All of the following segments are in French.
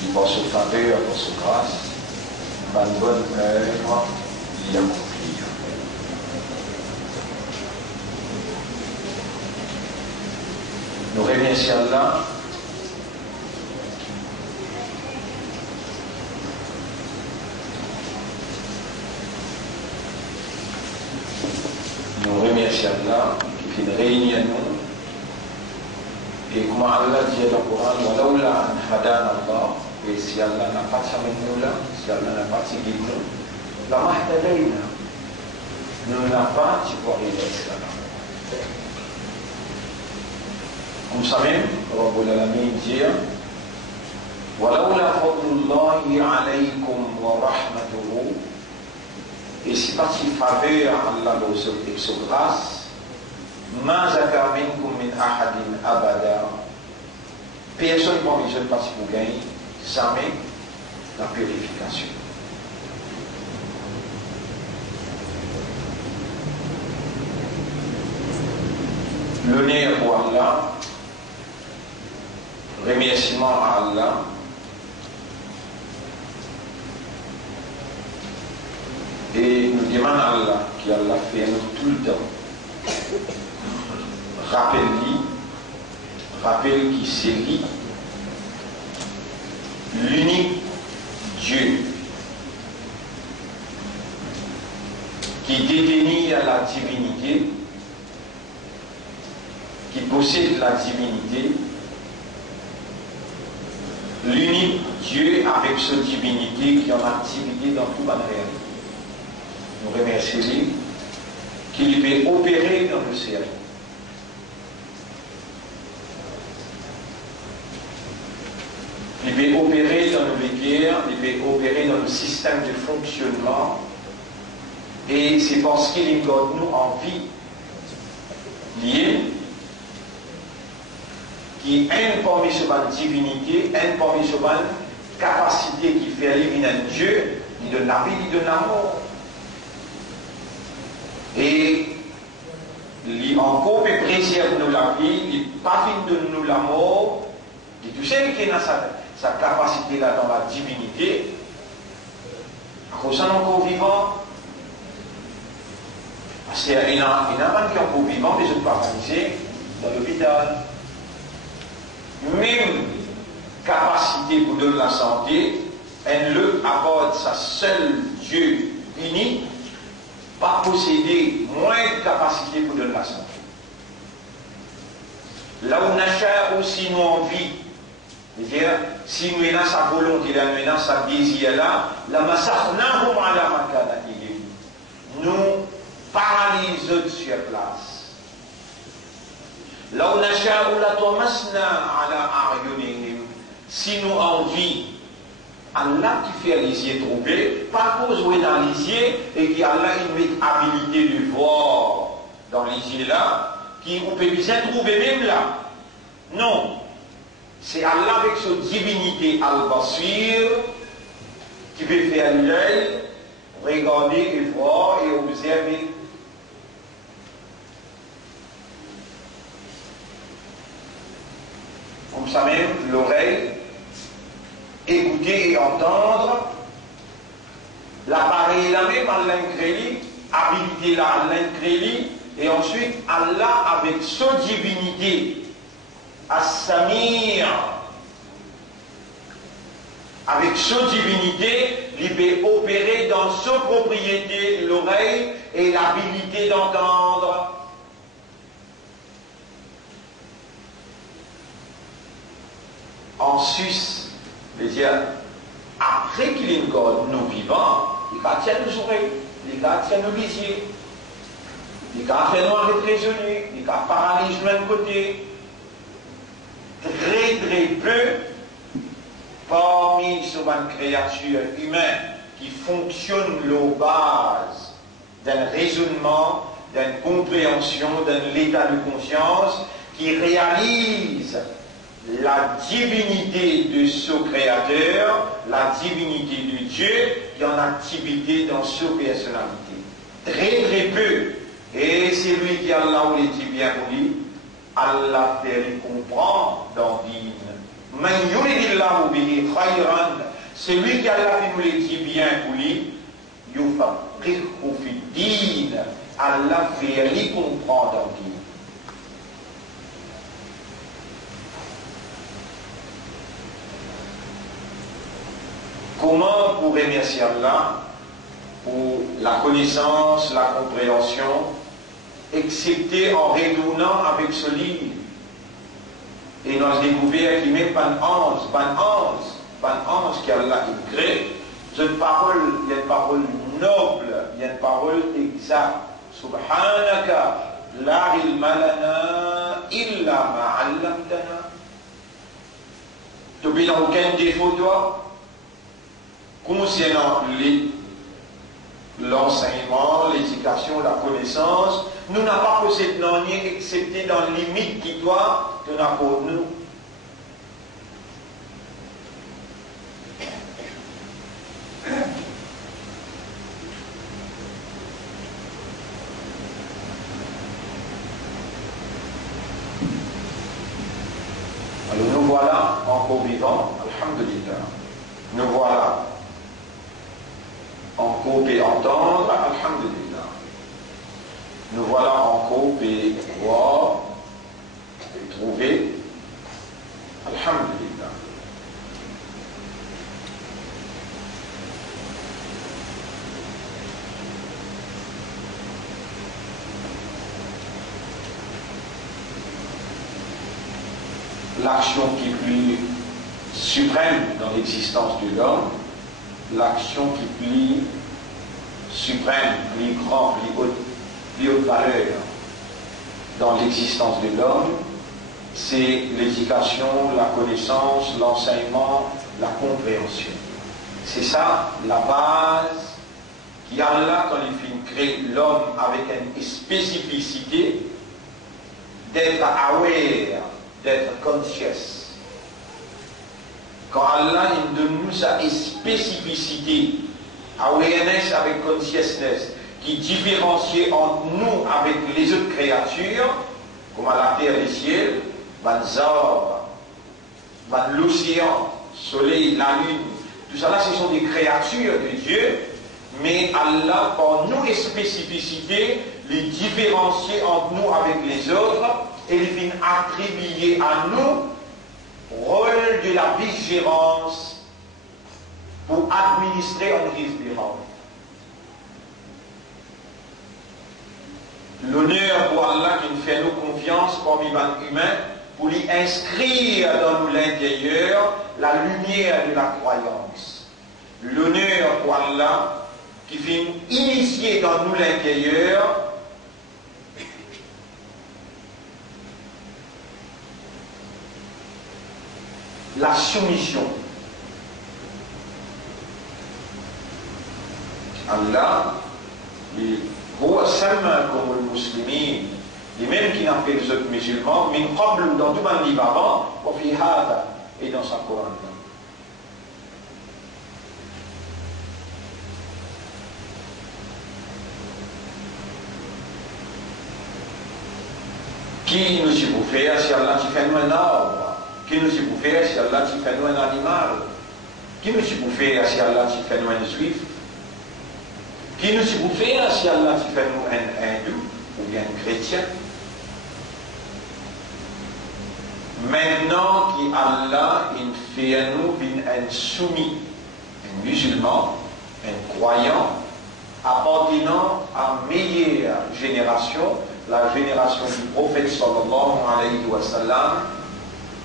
qui par sa faveur, par sa grâce, par une bonne œuvre, il accomplit. Nous remercions Allah qui fait réunir nous. Et comme Allah dit dans le Coran, Walaoula an hadan Allah, et si Allah n'a pas de nous là, si Allah n'a pas de nous, la mahtadaina, nous n'a pas de pouvoir aider cela. Comme ça même, Rabbul Alamin dit, Walaoula fadlullahi alaykum wa rahmatuhu, et si pas si faveur Allah et sa grâce, ma zaka minkum min ahadin abada, personne parmi eux pas si vous gagnez jamais la purification. L'honneur pour Allah, remerciement à Allah, et nous demandons à Allah qui Allah fait nous tout le temps. Rappelle qui c'est lui, l'unique Dieu qui détenait la divinité, qui possède la divinité, l'unique Dieu avec sa divinité qui est en activité dans toute la réalité. Nous remercions lui qu'il peut opérer dans le ciel. Il peut opérer dans le véhicule, il peut opérer dans le système de fonctionnement. Et c'est parce qu'il garde nous en vie liée, qui est parmi ce divinité, un parmi ce capacité qui fait éliminer un Dieu, il donne la vie, il donne l'amour. Et il encore peut préserver nous la vie, il pas fin de nous la mort, et tout ce qui est dans sa capacité là dans la divinité, à cause d'un encore vivant, parce qu'il y a un qui est encore vivant, mais je ne peux pas paralysé dans l'hôpital. Même capacité pour donner la santé, elle le aborde sa seule Dieu unique, pas posséder moins de capacité pour donner la santé. Là où nous avons aussi nous envie, c'est-à-dire, si nous avons sa volonté, nous avons sa désir là, la nous paralysons sur place. Là où nous avons si nous avons envie, Allah qui fait les yeux troublés, pas cause où est dans les yeux, et qui Allah il met habilité de voir dans les yeux là, qui on peut bien trouver même là. Non. C'est Allah avec sa divinité al-Basir qui peut faire l'œil, regarder et voir et observer. Comme ça même, l'oreille, écouter et entendre. L'appareil là même, Allah créé, habilité là, Allah créé, et ensuite Allah avec sa divinité. As-Samir, avec sa divinité, il peut opérer dans sa propriété, l'oreille, et l'habilité d'entendre. En Suisse, après qu'il est encore nous vivants, il tient nos oreilles, il tient nos lisiers, il fait noir et très joli, il paralyse de même côté. Très très peu parmi ces créatures humaines qui fonctionnent aux bases d'un raisonnement, d'une compréhension, d'un état de conscience, qui réalisent la divinité de ce créateur, la divinité de Dieu qui est en activité dans sa personnalité. Très très peu. Et c'est lui qui a là où il dit bien pour lui. Allah fait comprendre dans Dine Man yuridillahu bihi khayran, c'est lui qui Allah fait nous les dit bien pour lui, yufaqihu fi din, Allah fait lui comprendre en din. Comment pour remercier Allah pour la connaissance, la compréhension, excepté en retournant avec ce livre? Et nous avons découvert qu'il n'y a même pas d'ange qu'Allah crée. C'est une parole, il y a une parole noble, il y a une parole exacte. Subhanaka la ilma lana illa ma 'allamtana. Tu n'as aucun défaut, toi, concernant l'enseignement, l'éducation, la connaissance. Nous n'avons pas possédé non rien excepté dans les limites qui doit te n'a pour nous. Alors nous voilà encore vivants, alhamdulillah. Nous voilà en couper entendre, alhamdulillah. Nous voilà en couper voir et trouver, alhamdulillah. L'action qui est plus suprême dans l'existence de l'homme, l'action qui est plus suprême, plus grand, plus haute valeur dans l'existence de l'homme, c'est l'éducation, la connaissance, l'enseignement, la compréhension. C'est ça la base qui Allah, quand il finit crée l'homme avec une spécificité d'être aware, d'être conscious. Quand Allah il donne nous sa spécificité, awareness avec consciousness, qui différencie entre nous avec les autres créatures, comme la terre et le ciel, les arbres, l'océan, le soleil, la lune, tout ça là, ce sont des créatures de Dieu, mais Allah, par nos spécificités, les différencier entre nous avec les autres, et il vient attribuer à nous rôle de la vigilance pour administrer en respirant. L'honneur pour Allah qui nous fait nous confiance parmi les humains pour lui inscrire dans nous l'intérieur la lumière de la croyance. L'honneur pour Allah qui vient initier dans nous l'intérieur la soumission. Allah, هو سماكم المسلمين les mêmes qui n'ont fait les autres musulmans من قبل dans tout le livre avant وفي هذا et dans sa Coran. Qui nous y vous fait si Allah t'y fait nous un arbre? Qui nous y vous fait si Allah t'y fait nous un animal? Qui nous y vous fait si Allah t'y fait nous un juif? Qui nous y vous fait si Allah t'y fait nous un hindou ou bien un chrétien? Maintenant qui Allah il fait à nous un soumis, un musulman, un croyant, appartenant à la meilleure génération, la génération du prophète sallallahu alayhi wa sallam,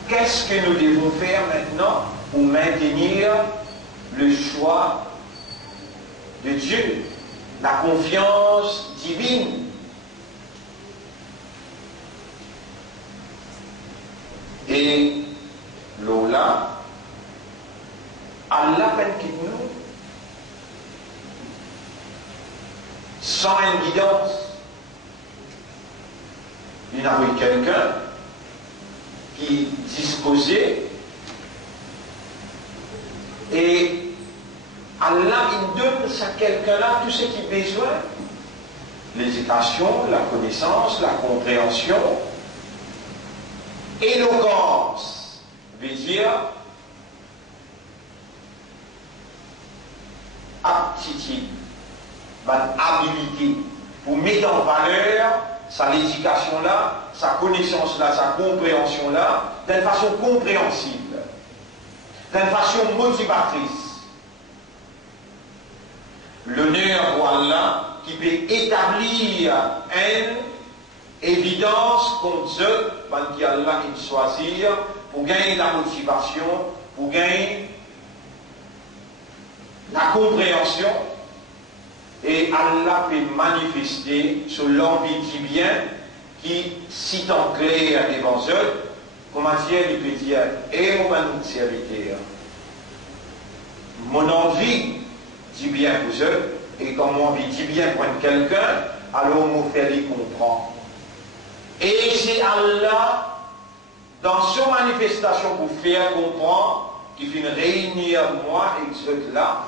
qu'est-ce que nous devons faire maintenant pour maintenir le choix de Dieu, la confiance divine? Et là, Allah quitte nous sans une guidance. Il y a eu quelqu'un qui disposait et Allah il donne à quelqu'un-là tout ce qu'il a besoin, l'éducation, la connaissance, la compréhension, éloquence, veut dire dire aptitude, habilité pour mettre en valeur sa l'éducation là, sa connaissance là, sa compréhension là, d'une façon compréhensible, d'une façon motivatrice. L'honneur pour Allah qui peut établir une évidence contre ceux qui Allah qui choisir pour gagner la motivation, pour gagner la compréhension, et Allah peut manifester sur l'envie du bien qui cite en clair devant eux, comment dire, il peut dire, et mon serviteur, mon envie du bien pour eux, et quand mon envie du bien pour quelqu'un, alors on me fait les comprendre. Et c'est Allah, dans son manifestation pour faire comprendre, qui fait réunir moi et ceux là,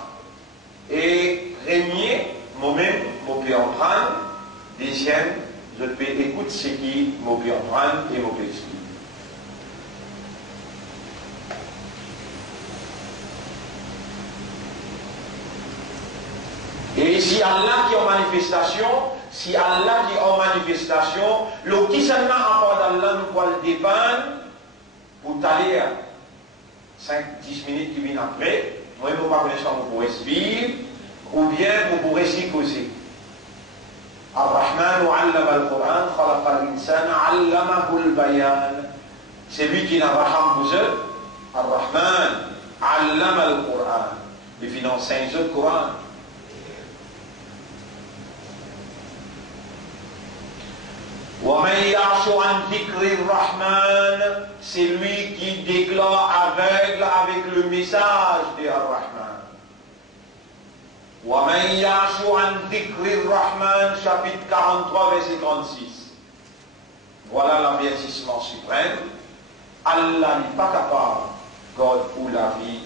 et premier, moi-même, je peux en prendre. Deuxième, je peux écouter ce qui je peux en prendre et je peux expliquer. Et si Allah qui est en manifestation, si Allah qui est en manifestation, le qui seulement rapport d'Allah nous va le dépendre pour t'aller 5-10 minutes qui viennent après, moi je ne peux pas connaître comment vous pourrez suivre, ou bien vous pourrez s'y causer. Ar-Rahman allama al-Qur'an, khalaqa al-insan, allamahu al-bayan. C'est lui qui n'a pas vous eux. Ar-Rahman allama al-Qur'an. Il finance le Coran. C'est lui qui déclare aveugle avec le message de Ar-Rahman. Chapitre 43, verset 36. Voilà l'avertissement suprême. Allah n'est pas capable, God où la vie,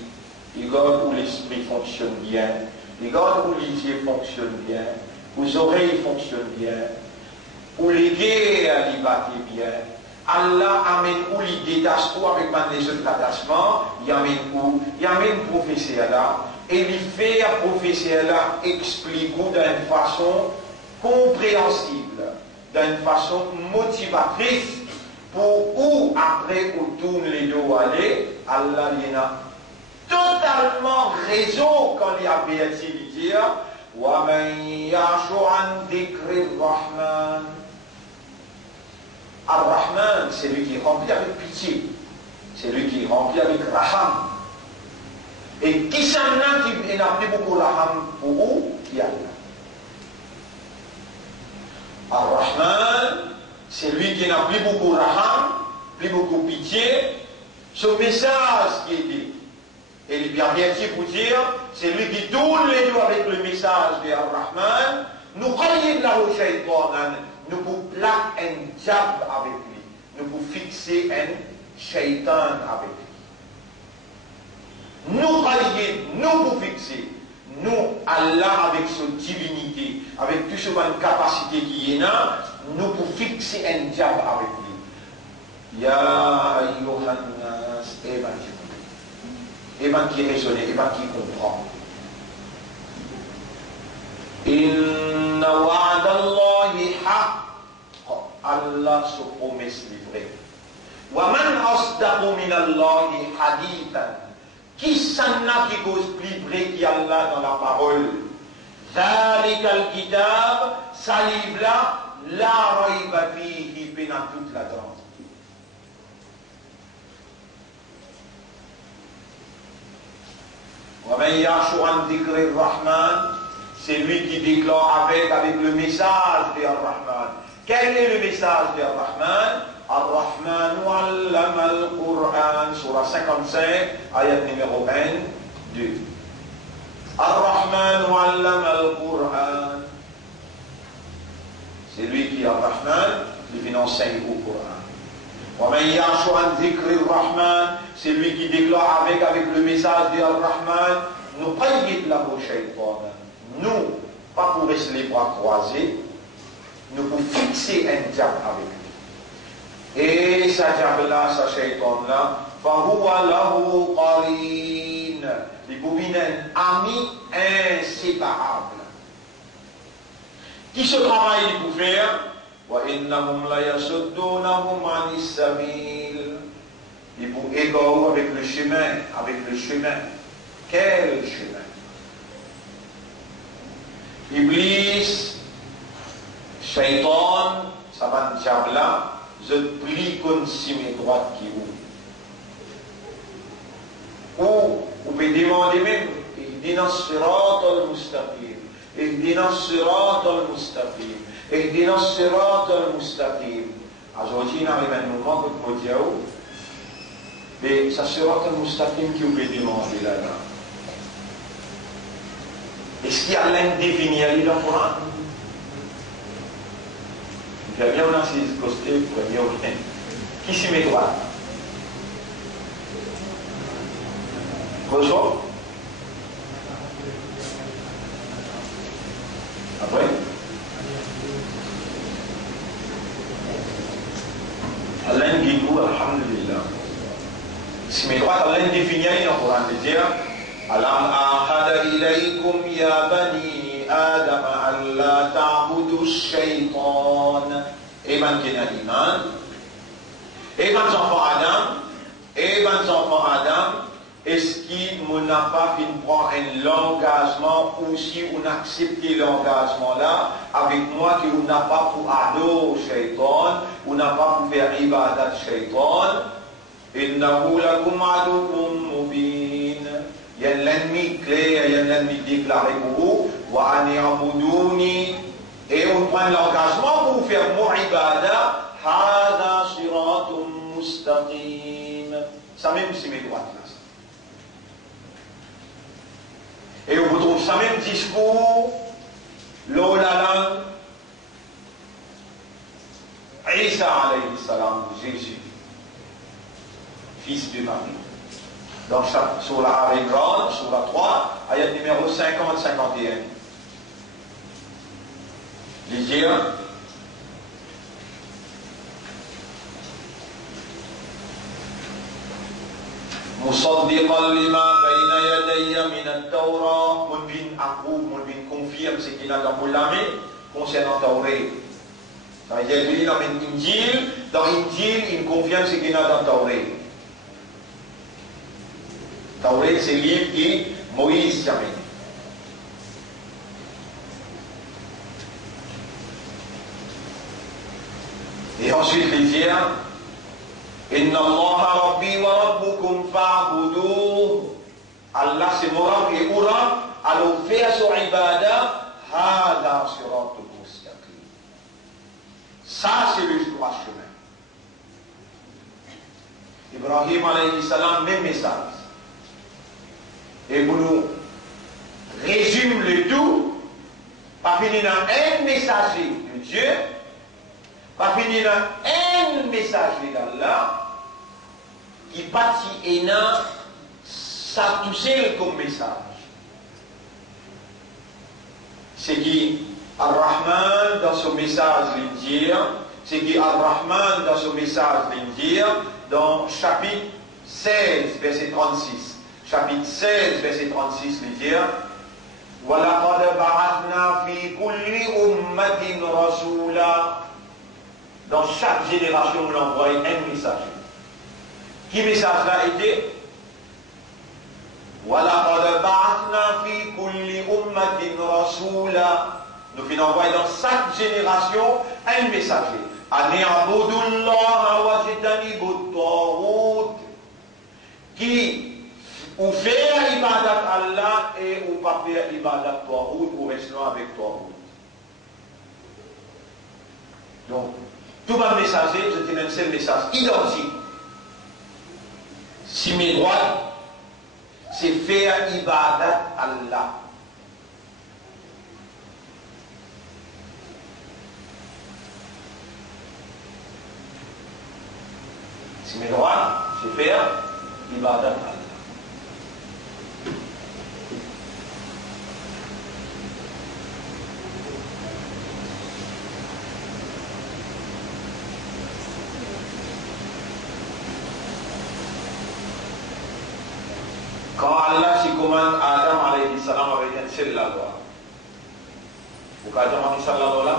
et God où l'esprit fonctionne bien, et God où les yeux fonctionnent bien, où les oreilles fonctionnent bien, où les guerres battent bien. Allah amène où il détache tout avec les autres attachements, il amène où, il amène le professeur là, et il fait un professeur là explique d'une façon compréhensible, d'une façon motivatrice, pour où après où tourne les dos aller, Allah y a totalement raison quand il y a averti de dire وَمَنْ يَعْشُ عَنْ ذِكْرِ الرَّحْمَنِ. Ar-Rahman, c'est lui qui est rempli avec pitié, c'est lui qui est rempli avec raham. Et qui s'en a qui n'a plus beaucoup raham pour vous, qui a Ar-Rahman, c'est lui qui n'a plus beaucoup raham, plus beaucoup pitié, ce message qui est dit. Et il est bien dit pour dire, c'est lui qui tourne les doigts avec le message de Ar-Rahman, nous croyons là au shaitan, nous pouvons plaquer un diable avec lui, nous pouvons fixer un shaitan avec lui. Nous croyons, nous pouvons fixer, nous, Allah avec sa divinité, avec toute cette capacité qui est là, nous pouvons fixer un diable avec lui. Ya ayyuhan nas, Evan qui raisonne, Evan qui comprend. Inna wa'dallahi haqq. Allah se promesse livré. Wa man asdaqu minallahi hadithan. Qui s'en a qui cause plus vrai qu'Allah dans la parole? Dhalika al-kitab, ça livre là, la rayba fihi, qui dans toute la grande. C'est lui qui déclare avec le message de Ar-Rahman. Quel est le message de Ar-Rahman? Ar-Rahman allama al-Qur'an, surah 55, ayat numéro 1, 2. Ar-Rahman allama al-Qur'an. C'est lui qui est Ar-Rahman, qui vient enseigner au Coran. C'est lui qui déclare avec le message de Ar-Rahman, nous prions la prochaine fois. Nous, pas pour rester les bras croisés, nous pouvons fixer un diable avec lui. Et ce diable-là, ce shaitan-là, فَهُوَ لَهُ قَرِينٌ. Les bobines amis inséparables. Qui se travaille pour faire? وَإِنَّهُمْ لَيَصُدُّونَهُمْ عَنِ السَّبِيلِ. Et pour égarer avec le chemin, Quel chemin? Iblis, Shaitan, ça va diable là, je prie comme si mes droites qui ou vous pouvez demander même, اهدنا الصراط المستقيم اهدنا الصراط المستقيم اهدنا الصراط المستقيم. Aujourd'hui, il arrive un moment que vous dites, mais ça sera un mustaqim qui vous peut demander là-bas. Est-ce qu'il y a l'un défini dans le Coran? Il y a bien un assise costé, premier ou rien. Qui s'y met droit? Bonjour. Après? Allah dit nous, alhamdulillah. Si mes droits, Allah définit dans le Coran de dire Alam ahada ilaykum ya bani Adam alla ta'budu shaytan. Et ben iman. Et ben enfants Adam, est-ce qu'il n'a pas fait prendre un engagement ou si on accepte l'engagement là avec moi que on n'a pas pour adorer shaytan, on n'a pas pour faire ibadat shaytan? Innahu lakum aduwwun mubin. Il y a l'ennemi clair, il y a l'ennemi déclaré pour vous. Wa an ya'buduni. Et on prend l'engagement pour faire mon ibadah. Hada siratum mustaqim. Ça même c'est mes droites là. Et on retrouve ça même discours, l'Olalan, Isa alayhi salam, Jésus, fils de Marie. Donc, sur la Al-Imran, sur la 3, ayat numéro 50-51. Lisez. مصدقا لما بين يدي من التوراة. Mon bin approuve, mon bin confirme ce qu'il a dans mon lamé concernant Tauret. Dans Injil, dans Injil, il confirme ce qu'il a dans Tauret. Tauret, c'est le livre qui Moïse jamais. Et ensuite, les dire Inna Allah Rabbi wa Rabbukum fa'buduh. Allah c'est mon Rabb et mon Rabb. Alors faire son ibadah. Hada siratul mustaqim. Ça c'est le droit chemin. Ibrahim alayhi salam, même message. Et vous nous résume le tout. Pas finir dans un messager de Dieu. Pas finir dans un messager d'Allah. Qui partit et n'a ça touché comme message. C'est qui Ar-Rahman dans son message l'Indir, c'est qui Ar-Rahman dans son message l'Indir, dans chapitre 16, verset 36. Chapitre 16, verset 36, l'Indir. وَلَقَدْ بَعَثْنَا فِي كُلِّ أُمَّةٍ رَسُولًا. Dans chaque génération, on envoie un messager. Qui message là était وَلَقَدْ بَعَثْنَا فِي كُلِّ أُمَّةٍ رَسُولًا. Nous finissons envoyer dans chaque génération un messager. أَنِ اعْبُدُوا اللَّهَ وَاجْتَنِبُوا الطَّاغُوتَ. Qui ou faire ibadat Allah et ou pas faire ibadat Taghut ou rester avec Taghut. Donc, tout le messager, je tiens un seul message identique. Si mes droits, c'est faire ibadat Allah. Si mes droits, c'est faire ibadat Allah. commande à Adam alayhi salam avec un seul la loi. Pourquoi Adam alayhi salam la loi là?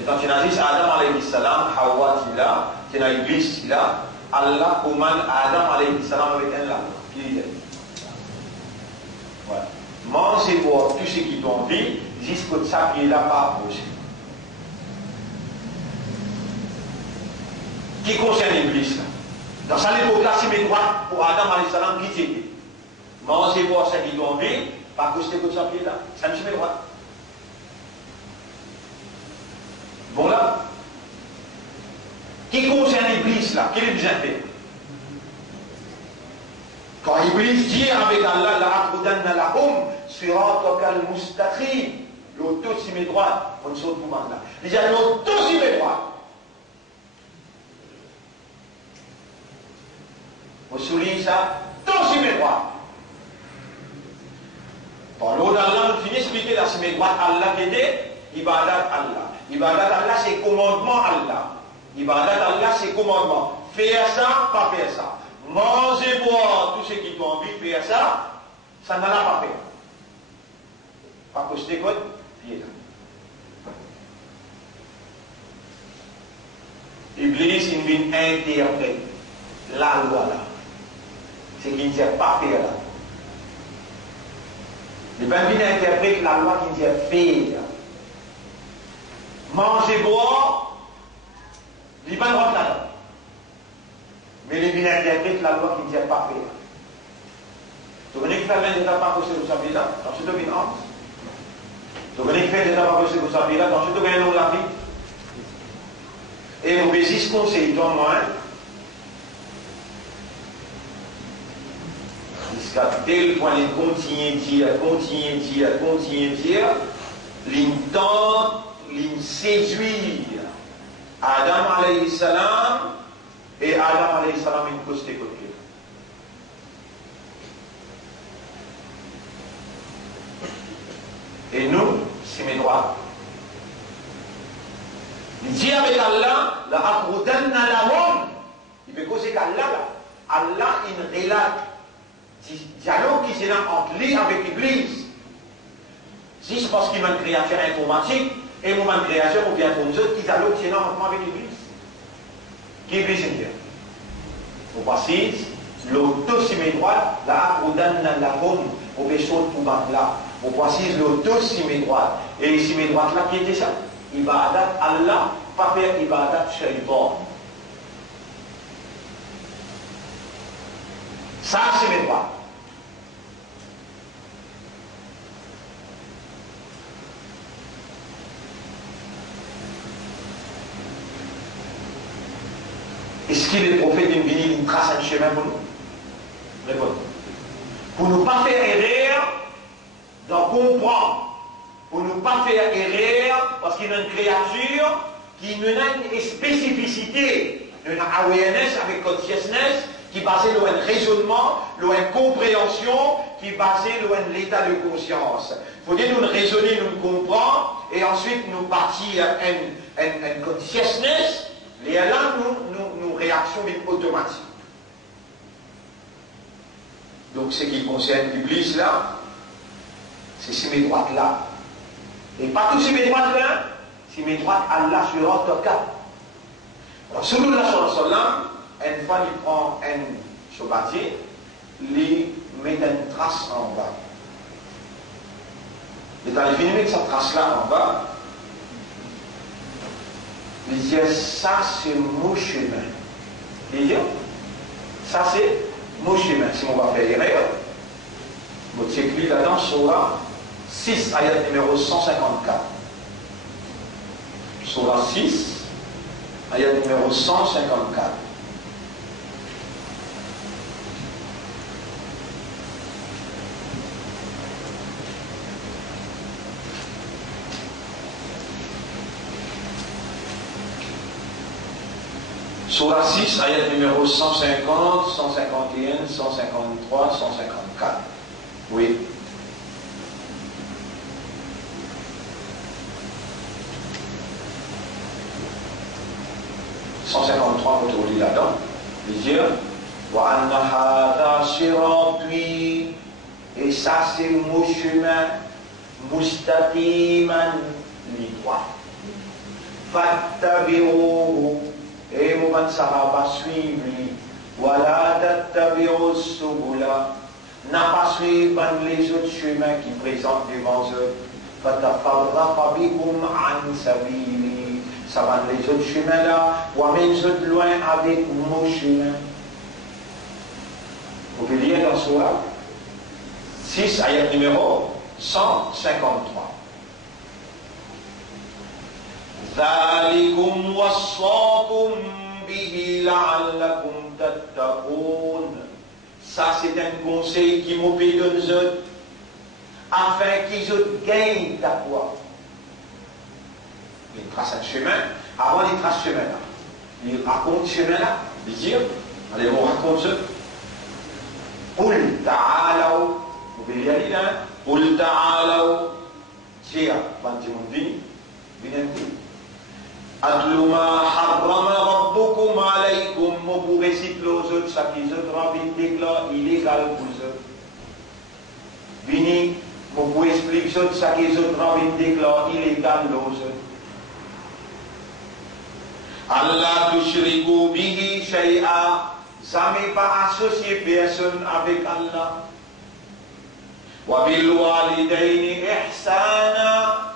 Et quand tu as dit Adam alayhi salam, Hawa tila, tu as Iblis là, Allah commande à Adam alayhi salam avec un la loi. Qui est? Voilà. Mangez pour tout ce qui t'ont dit, jusqu'au ça qui est là pas approché. Qui concerne Iblis là? Dans sa l'époque-là, c'est mes droits pour Adam alayhi salam qui était. Mangez pour ça qui t'ont dit, pas que c'était comme ça qui est là. Ça me suit mes droits. Bon là, qui concerne Iblis là, quel est le besoin de faire? Quand Iblis dit avec Allah, la akoudanna lahum, sirataka al-mustaqim, l'auto si mes droits, on ne saute pour là. Il dit l'auto si mes droits. On souligne ça, tous si mes droits. Dans l'eau d'Allah, on finit d'expliquer là, si mes droits, Allah qui était, ibadat Allah. Ibadat Allah, c'est commandement Allah. Ibadat Allah, c'est commandement. Faire ça, pas faire ça. Manger, boire, tout ce qui t'ont envie de faire ça, ça n'en a pas fait. Pas que je t'écoute, pied là. Iblis, il vient interpréter la loi là. C'est qu'il ne sait pas faire là. Il vient interpréter la loi qu'il ne sait faire. Manger, boire, il va droit là. Mais les vient interprète la loi qui ne sait pas faire. Donc, on est fait des étapes que c'est vous savez là, dans ce domaine. Donc, on est fait des étapes que c'est vous savez là, dans ce domaine de la vie. Et on résiste conseil, dans moi. Jusqu'à tel point, il continue de dire, l'intent, il séduit Adam alayhi salam, et Adam alayhi salam une cause de côté. Et nous, c'est mes droits. Il dit avec Allah, la akoudanna lahum. Il veut causer qu'Allah, Allah, il relate dialogue qui s'est là entre lui avec Iblis. Si c'est parce qu'il m'a une créature informatique, et moi, ma créature, ou bien pour nous autres, qui dialogue qui s'est là entre moi avec Iblis. Qui est Iblis Seigneur? Au passage, l'auto si mes droits, la akoudanna lahum, au vaisseau tout bas là. Au passage, l'auto si mes droits. Et si mes droits là, qui était ça? Ibadat Allah, pas faire ibadat shaitan. Ça, c'est mes droits. Est-ce qu'il est prophète d'une vie, il trace un chemin pour nous? Répondez. Pour ne pas faire erreur, d'en comprendre. Pour ne pas faire erreur, parce qu'il y a une créature qui n'a une spécificité, une awareness avec consciousness, qui est basée sur un raisonnement, sur une compréhension, qui est basée sur un état de conscience. Il faut dire nous raisonner, nous comprendre, et ensuite nous partir une consciousness, et là nous réaction automatique. Donc ce qui concerne l'Iblis là, c'est ces mes droites là. Et pas tous ces mes droites là, c'est mes droites Allah sur un cas. Rasulullah sallallahu alayhi wa sallam, une fois il prend un chobatier, il met une trace en bas. Et dans les films avec cette trace là en bas, il dit ça c'est mon chemin. Il dit ça c'est mon chemin. Si on va faire erreur, votre écrit là-dedans sera 6, ayat numéro 154. Surah 6, ayat numéro 154. Surah 6, ayat numéro 150, 151, 153, 154. Oui. « 153, vous trouvez là-dedans. Il dit « Wa anna hadha sirati ça c'est mon chemin, mustaqiman li droit. Fattabi'uhu, et mon ça va suivre, voilà tattabi'u subula, n'a pas suivre les autres chemins qui présentent devant eux. Fatafarraqa bikum an sabili, ça va les autres chemins là, ou amène autres loin avec mon chemin. Vous pouvez lire dans Sourate 6, ayat numéro 153. ذَلِكُمْ وَصَّاكُمْ بِهِ لَعَلَّكُمْ تَتَّقُونَ. Ça, c'est un conseil qui m'a payé de nous autres, afin qu'ils gagnent la foi. Ils tracent un chemin, avant ils tracent ce chemin-là. Ils racontent ce chemin-là, ils disent, allez, on raconte ça. قُلْ تَعَالَوْا, vous pouvez y aller là, قُلْ تَعَالَوْا, tiens, bantimundini, binanti. Atlu ma harrama rabbukum alaykum, vous récitez aux autres, ça qui est rabbi déclare illégal pour eux. Vini, vous expliquez aux autres, ça qui est rabbi déclare illégal aux autres. Allah tushriku bihi shay'a, jamais pas associer personne avec Allah. Wa bil walidaini ihsana,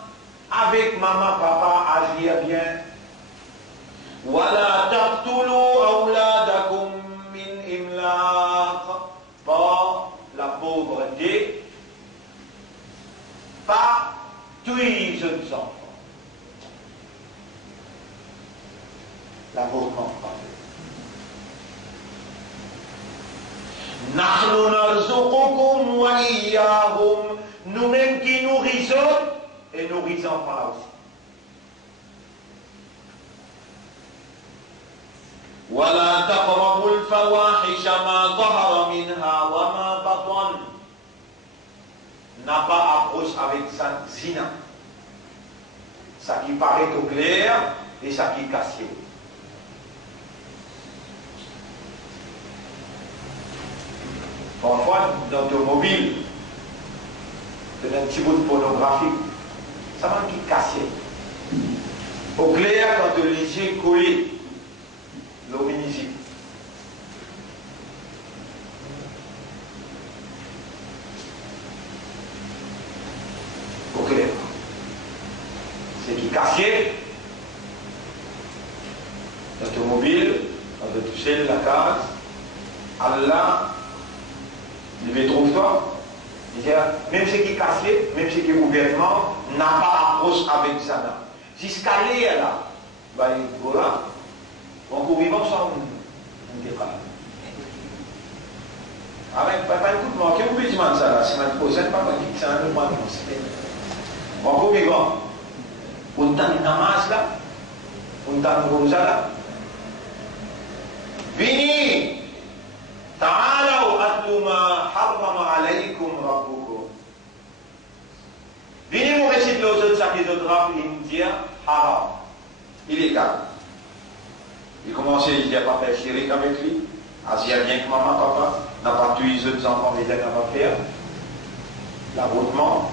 avec maman, papa, agir bien. وَلَا تَقْتُلُوا أَوْلَادَكُمْ مِنْ إِمْلَاقٍ, pas la pauvreté, pas tuer les jeunes enfants. L'avortement, نَحْنُ نَرْزُقُكُمْ وَإِيَّاهُمْ, nous-mêmes qui nourrissons et nourrissons pas aussi. ولا تقربوا الفواحش ما ظهر منها وما بطن, n'a pas approche avec sa zina, ça qui paraît au clair et ça qui est caché. Parfois dans l'automobile, c'est un petit bout de pornographie, ça va qui est caché. Au clair quand le lycée collé l'hominicide. Ok. C'est qui cassait l'automobile, on veut toucher la case, Allah, il veut trouver toi. Même ce qui est cassé, même ce qui est gouvernement, n'a pas approche avec ça. Jusqu'à là, ben voilà. Donc, vivant sans un débat. Avec papa, écoute-moi, qu'est-ce que vous dites ça là? C'est ma prochaine, papa dit que c'est un peu moins de bon, vivant. On t'a une namaz là, on t'a une rosa là. Vini, ta'alaw atlu ma harrama alaykum rabbukum. Vini, vous récitez aux autres, ça qui est autres rap, indien, haram, illégal. Il commençait, il dit à pas faire chirik avec lui. Asia bien que maman, papa, n'a pas tué les autres enfants, mais il n'a pas faire. L'avortement,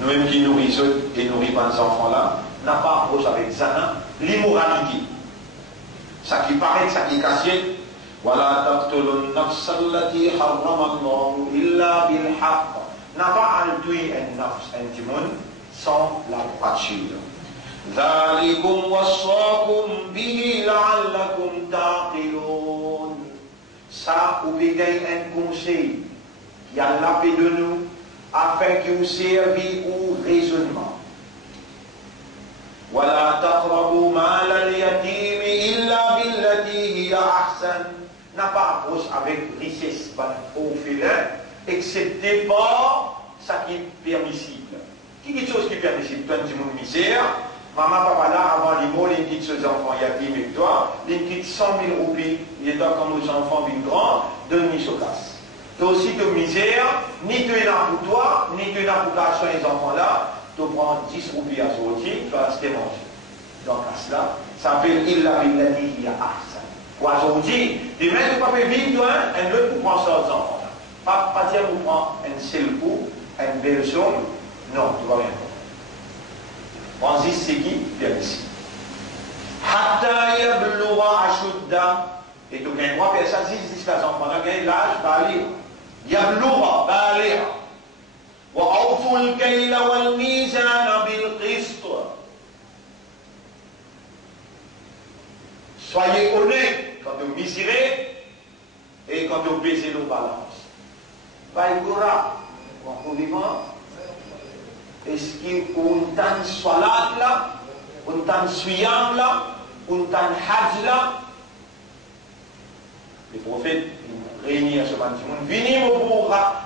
nous-mêmes qui nourrissons et nourrissons les enfants-là, n'a pas approche avec Zana, l'immoralité. Ça qui paraît, ça qui est caché. Voilà, taqtulun nafsallati harramallahu illa bilhaq. N'a pas à tuer un nafs, un timon, sans la droiture. ذَلِكُمْ وَصَّاكُمْ بِهِ لَعَلَّكُمْ تَعْقِلُونَ. Ça, vous avez un conseil qui a la paix de nous, afin que vous serviez au raisonnement. وَلَا تَقْرَبُوا مَالَ الْيَتِيمِ إِلَّا بِالَّتِي هِيَ أَحْسَنُ. N'a pas approche avec richesse, au félin, excepté par ce qui est permissible. Qui est chose qui est permissible? Toi, tu m'as misère. Maman, papa, là, avant les mots, les quitte ses enfants, il y a 10 000 toi, les quitte 100 000 roupies, il est temps quand nos enfants viennent grands, donne-nous ce casse. Toi aussi, de misère, ni tu es là pour toi, ni tu es là pour cacher les enfants là, tu prends 10 roupies à sortir, tu vas rester manger. Donc, à cela, ça s'appelle Illa Billati Hiya Ahsan. Ou à sortir, demain, tu ne peux pas vivre, toi, un autre pour prendre ça aux enfants là. Pas dire vous prendre un seul coup, une belle somme. Non, tu vas rien faire. Prends c'est qui? Bien ici. Hatta yablugha ashudda. Et donc, il y a un droit faire ça jusqu'à son enfant. Il y a l'âge, balir. Yablugha, balir. Wa awfu al-kayla wal-mizana bil-qist. Soyez honnêtes quand vous mesurez et quand vous pesez nos balances. Baïgoura, vous vivant, est-ce qu'il y a une tan salat là, une tan suyam là, une tan hajj là? Les prophètes réunis à ce moment, venez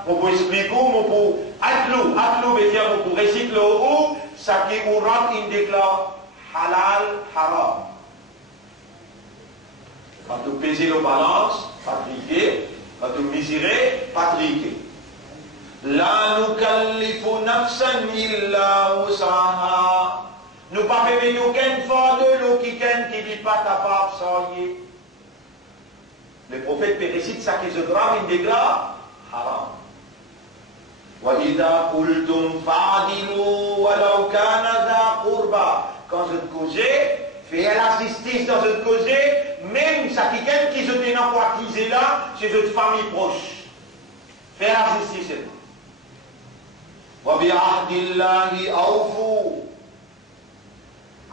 pour expliquer, pour atlou, veut dire pour réciter où, ça qui ou rap, il déclare halal, haram. Quand vous pesez le balance, pas triquer. Quand vous mesurez, pas triquer. La nukallifu nafsan illa usaha. Nous pas faire aucun effort de l'eau qui n'est pas capable de s'ennuyer. Le prophète récite ça qui se grave, il déclare haram. Wa idha qultum fa'dilu walau kana dha qurba. Quand je te causais, fais la justice dans cette cause, même ça qui se tient en quartier là, c'est une famille proche. Fais la justice. Wa bi'ahdillahi awfu.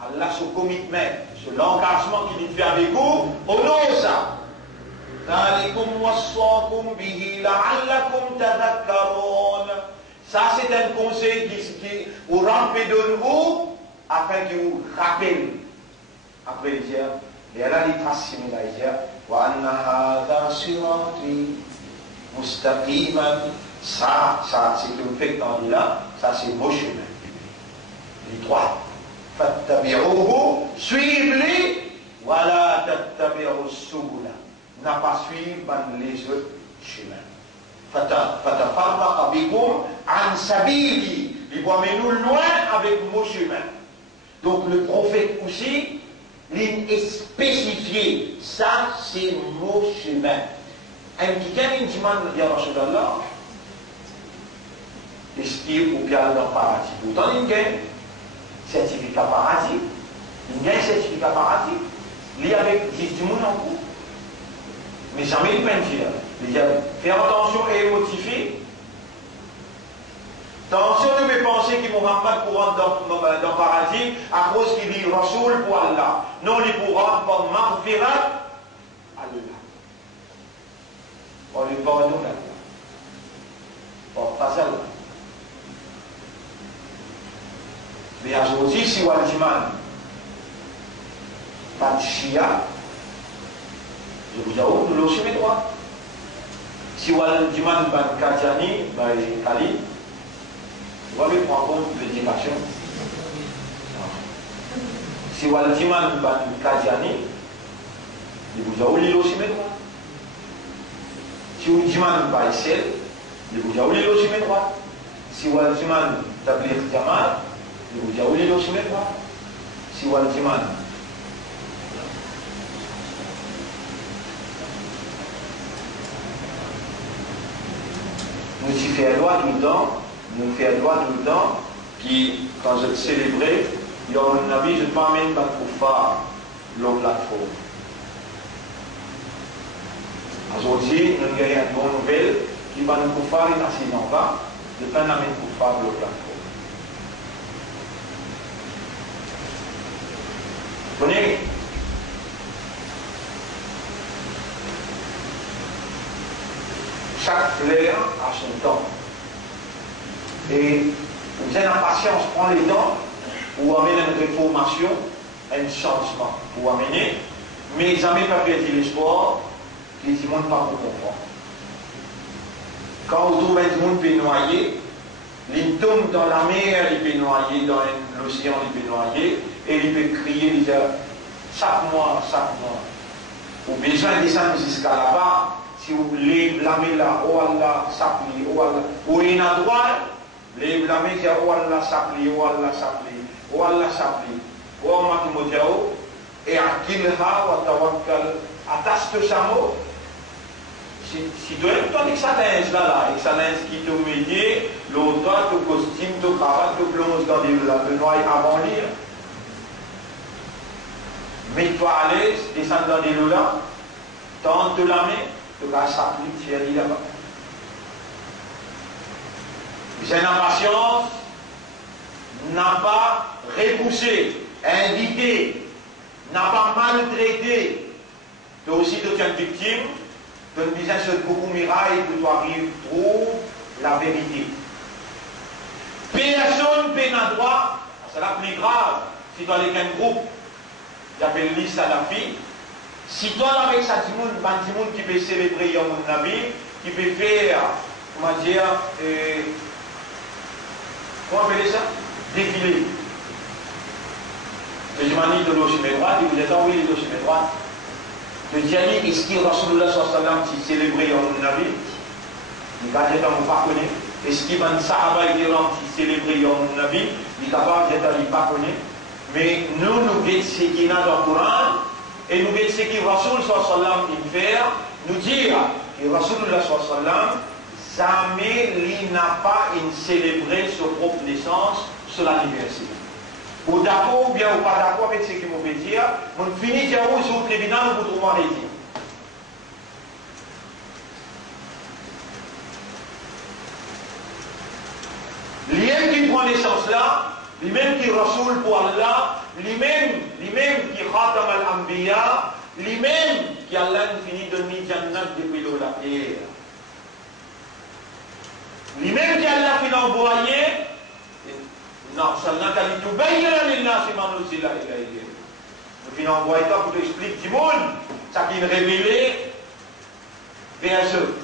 Allah ce commitment, ce l'engagement qu'il fait avec vous, honore ça. ذَلِكُمْ وَصَّاكُمْ بِهِ لَعَلَّكُمْ تَذَكَّرُونَ. Ça c'est un conseil qui vous rampez de vous afin qu'il vous rappelle. Après il dit, et là il trace similaire, il dit, وَأَنَّ هَذَا صِرَاطِي مُسْتَقِيمًا. Ça c'est le fait qu'on dit là, ça c'est vos chemins. Les trois. فَاتَّبِعُوهُ, suivez-les, وَلَا تَتَّبِعُوا السُّبُلَ. N'a pas suivi les autres chemins. فَتَفَرَّقَ بِكُمْ عَنْ سَبِيلِي. Il va mener loin avec vos chemins. Donc le prophète aussi, il est spécifié. Ça, c'est mon chemin. Un qui gagne une demande, ya Rasulallah, est-ce qu'il ou bien dans le paradis? Pourtant, il gagne certificat paradis. Il gagne certificat paradis. Il est avec 10 du monde en cours. Mais jamais il peut dire. Il dit, faire attention et motiver. Attention de mes pensées qui Muhammad pour rentrer dans le paradis à cause qu'il dit Rasoul pour Allah. Non, il pour rentrer par Maghfirat à Allah. On lui pardonne à Allah. On passe à Allah. Mais aujourd'hui, si Waljiman, pas de Shia, je vous avoue, nous l'avons chemin droit. Si Waljiman, pas de Kadjani, pas de Kali, vous allez prendre en compte l'éducation. Si Waljiman, pas de Kadjani, je vous avoue, nous l'avons chemin droit. Si Waljiman, pas de Sel, je vous avoue, nous l'avons chemin droit. Si Waljiman, Tablir Jamal, je vous avoue, nous l'avons chemin droit. Si Waljiman, nous y fait loi tout le temps, nous fait loi tout le temps, qui, quand je célébrais, il y a un avis, je ne m'amène pas pour faire la plateforme. Aujourd'hui, nous avons une bonne nouvelle qui va nous faire un accident là, de pas n'amène pour faire la plateforme. Vous comprenez? Chaque fleur a son temps. Et vous avez la patience, prend le temps pour amener une réformation, un changement, pour amener, mais jamais pas perdre l'espoir, les gens ne pas comprendre. Quand vous trouvez tout le monde peut noyer, il tombe dans la mer, il peut noyer, dans l'océan, il peut noyer, et il peut crier, il dit, chaque mois, vous avez besoin de descendre jusqu'à là-bas. Si vous voulez blâmer là, oh Allah, s'appli, oh Allah, ou il y a un droit, les blâmer, c'est oh Allah, s'appli, oh Allah, s'appli, oh Allah, s'appli, oh Allah, et akilha, wa tawakkal, attache de sa mot, si tu as une excellence là, excellence qui te met, l'autre, ton costume, ton cravate, ton plonge dans le noir avant lire. Mets-toi à l'aise, descends dans des lots là, tente la main, tu vas s'appliquer, tu vas dire là-bas. J'ai l'impatience, n'a pas repoussé, invité, n'a pas maltraité. Toi aussi, tu es une victime, tu as une business de beaucoup miraille pour tu arrives, trouve la vérité. Personne ne peut n'a droit, c'est la plus grave, si tu as les mêmes groupes. J'appelle lui Salafi. Si toi, avec ça, tu monde qui peut célébrer Yom Nabi, qui peut faire, comment dire, comment on appelle ça? Défilé. Et je m'en dis de l'eau sur mes droites, et vous êtes envoyé de l'eau sur mes droites. Je dis à lui, est-ce qu'il Rasulullah sallam qui célébrait Yom Nabi? Il va dire qu'on ne pas connaître. Est-ce qu'il va un Sahaba qui célébrait Yom Nabi? Il va dire qu'on ne pas connaître. Mais nous voyons ce qu'il y a dans le Coran et nous voyons ce que Rasul sallam fait, nous dire que Rasulullah sallam jamais il n'a pas célébré sa propre naissance sur l'anniversaire. Ou d'accord ou bien ou pas d'accord avec ce qu'il m'a fait dire, on finit de dire sur le tribunal pour trouver un rédit. L'ien qui prend naissance là, lui-même qui Rasoul pour Allah, lui-même qui Khatam al-Anbiya, lui-même qui Allah finit de donner Jannat depuis la terre. Lui-même qui Allah finit envoyé, non, seulement qu'à tout baïna l'ilna si manusila ilayhi. Nous finit envoyé toi pour t'expliquer du monde, ça qui est révélé vers eux.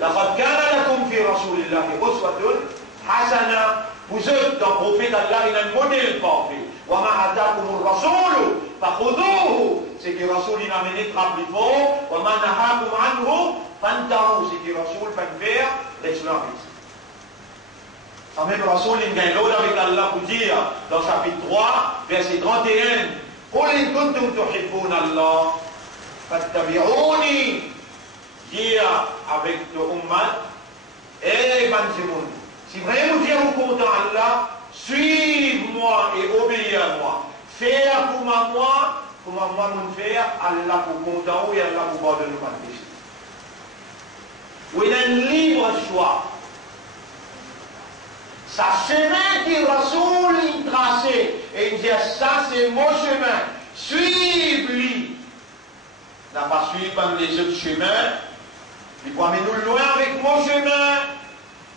لقد كان لكم في رسول الله أسوة حسنة. Vous êtes dans le prophète Allah, il a un modèle parfait. وَمَا أَتَاكُمُ الرَّسُولُ فَخُذُوهُ. C'est que Rasoul il a mené très plus fort. وَمَا نَهَاكُمْ عَنْهُ فَانْتَهُوا. C'est que Rasoul va faire l'excellence. Ça même Rasoul il gagne l'autre avec Allah pour dire dans chapitre 3, verset 31. قُلْ إِن كُنتُمْ تُحِبُّونَ اللَّهَ فَاتَّبِعُونِي. Dire avec le Ummah, et Banzimoun. Si vraiment vous êtes content Allah, suivez-moi et obéissez à moi. Faire pour moi, comment moi mon faire, Allah pour content et Allah pour pardonner nos péchés. Vous avez un libre choix. Ça chemin qui Rasoul il tracé et il dit ça c'est mon chemin. Suivez-lui. N'a pas suivi comme les autres chemins. Il faut amener nous loin avec mon chemin.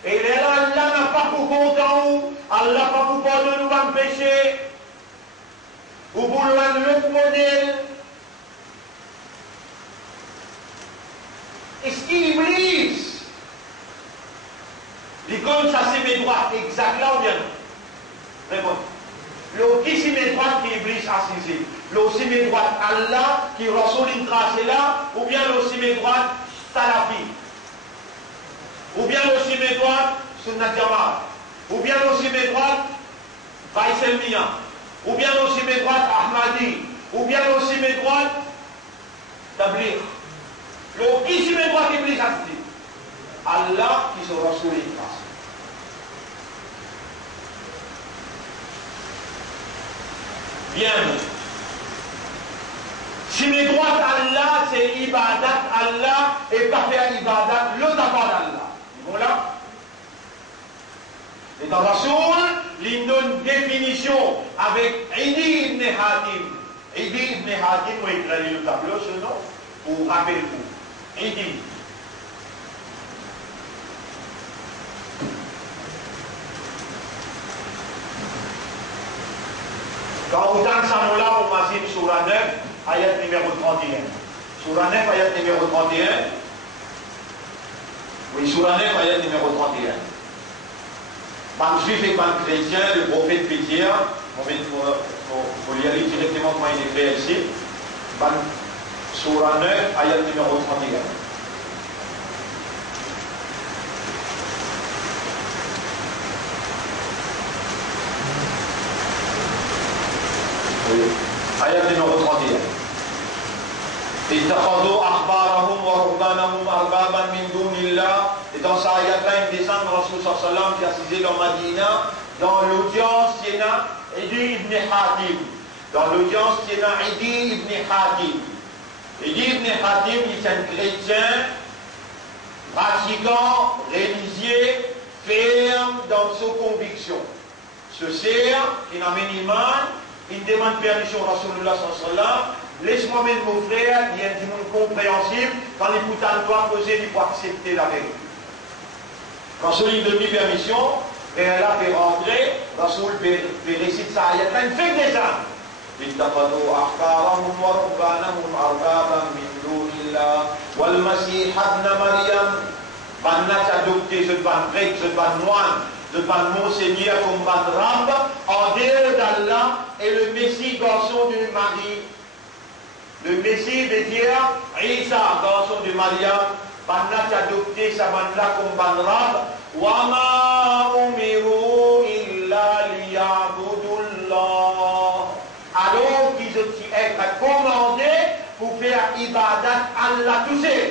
Et là, Allah n'a pas pour content, Allah n'a pas pour pardonner nos péchés. Ou pour l'autre modèle. Est-ce qu'Iblis, il comme ça c'est mes droites, exact là ou bien non? Réponds. L'autre qui c'est mes droites qui Iblis assisé. L'autre c'est mes droites Allah qui Rasoul il tracé là, ou bien l'autre c'est mes droites Salafi. Ou bien aussi mes droites, Sunnat Jamaat. Ou bien aussi mes droites, Faisal Mian. Ou bien aussi mes droites, Ahmadi. Ou bien aussi mes droites, Tabligh. Donc, ici mes droites, Iblis a dit. Allah qui se Rasoul et trace. Bien. Si mes droites Allah, c'est ibadat Allah et pas faire ibadat, le tabac d'Allah. Voilà. Et dans Rasoul, il donne une définition avec Idi ibn Hatim. Idi ibn Hatim, vous écrivez le tableau, ce nom, pour rappeler vous. Idi. Quand vous tentez ça, on va dire Surah 9, ayat numéro 31. Surah 9, ayat numéro 31. Oui, Surah 9, ayat numéro 31. Par le juif et par le chrétien, le prophète peut dire, on va lire directement comment il est fait ici. Surah 9, ayat numéro 31. Oui. Ayat numéro 31. Et اتخذوا أحبارهم ورهبانهم أربابا من دون الله. Et dans sa ayat-là, il descend le Rasul sallallahu alayhi wa sallam qui a assisté dans Madina, dans l'audience qui est là, Idi ibn Hatim. Dans l'audience qui est là, Idi ibn Hatim. Idi ibn Hatim, il est un chrétien, pratiquant, religieux, ferme dans ses convictions. Ce cerf, qui n'a même iman, il demande permission à Rasulullah sallallahu alayhi wa sallam. Laisse-moi mettre mon frère, il y a du monde compréhensible, quand il écoute à toi poser, il faut accepter la vérité. Quand celui donne permission, et là fait rentrer, Rasoul fait réciter ça, il y a une fait des âmes. اتخذوا أحبارهم ورهبانهم أربابا من دون الله والمسيح ابن مريم. Banat adopté, je ban grec, je ban moine, je ban monseigneur comme ban rab, en dehors d'Allah et le Messie garçon de Marie. Le Messie veut dire Isa, garçon de Mariam. Banat adopté, ça ban là comme ban rab. Wama umiru illa liya'budullah. Alors qu'ils ont été commandés pour faire ibadat Allah tout seul.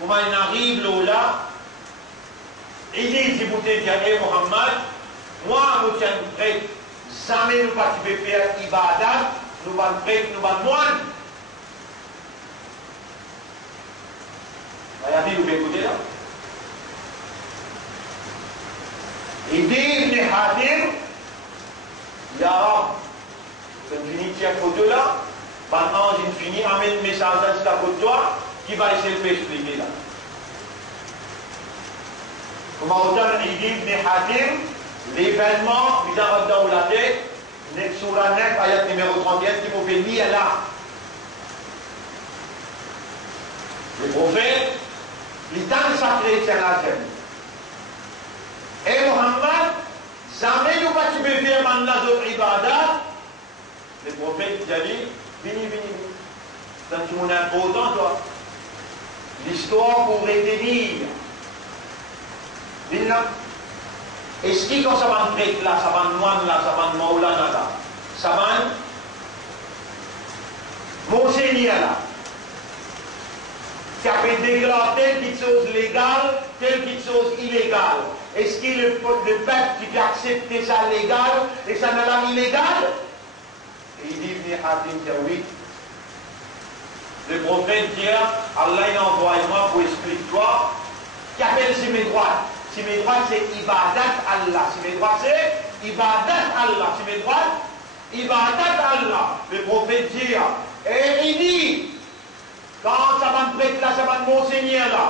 Comment il arrive là, il dit, si vous dites, Muhammad, moi, nous tiens prêt, jamais nous pas faire ibadat, nous allons prêt, nous allons moine. Vous avez vu, vous écoutez là? Il dit, Ibn Hadir, Ya Rab, c'est une finité à côté là, pendant une finie, amène le message à côté de toi, qui va essayer de m'expliquer là. Comment autant il dit Ibn Hadir, l'événement, vous avez dans la tête, sur la 9, ayat numéro 31, qui vous fait lire là. Le prophète, il tente sacré, c'est la terre. Et Muhammad, jamais nous pas tu peux faire maintenant d'autres ibadat. Le prophète, il a dit, vini. Tant que mon important, toi. L'histoire pour retenir. Est-ce que quand ça va en prêtre là, ça va en moine là, ça va en maulana là, ça va en monseigneur là, qui a fait déclarer telle petite chose légale, telle petite chose illégale. Est-ce que le peuple qui peut accepter ça légal et ça n'est pas illégal? Et il dit, oui. Le prophète dit, Allah il envoie moi pour expliquer toi, qui appelle si mes droits. Si mes droits c'est ibadat Allah. Si mes droits c'est ibadat Allah. Si mes droits, ibadat Allah. Le prophète dit, et il dit, quand ça va me prêter là, ça va me monseigneur là,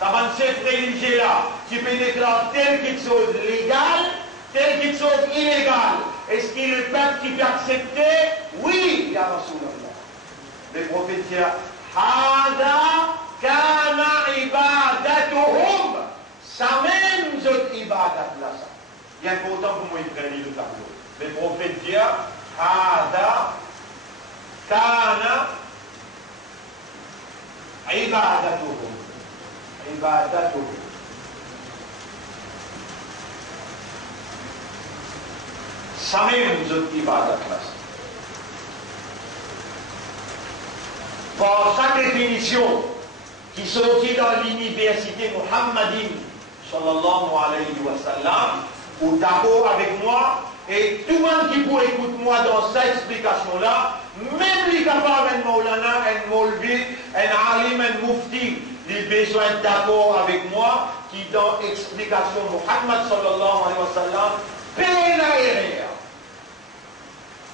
ça va me chef religieux là, tu peux déclarer telle quelque chose légale, telle quelque chose illégale. Est-ce que le peuple qui peut accepter? Oui, ya Rasulallah. Le prophète dit, Hada kana ibadatuhum. Ça même zot ibadat là ça. Il est important pour moi de prendre le tableau. Le prophète dit, Hada kana ibadatuhum. Ibadatuhum. Ça même zot ibadat là ça. Par sa définition qui sortit dans l'université Muhammadine sallallahu alayhi wa sallam, ou d'accord avec moi, et tout le monde qui peut écouter moi dans cette explication-là, même les capables un Maulana, un Molvi, un Alim, un Mufti, les besoin d'accord avec moi, qui dans l'explication Muhammad sallallahu alayhi wa sallam, peine à erreur.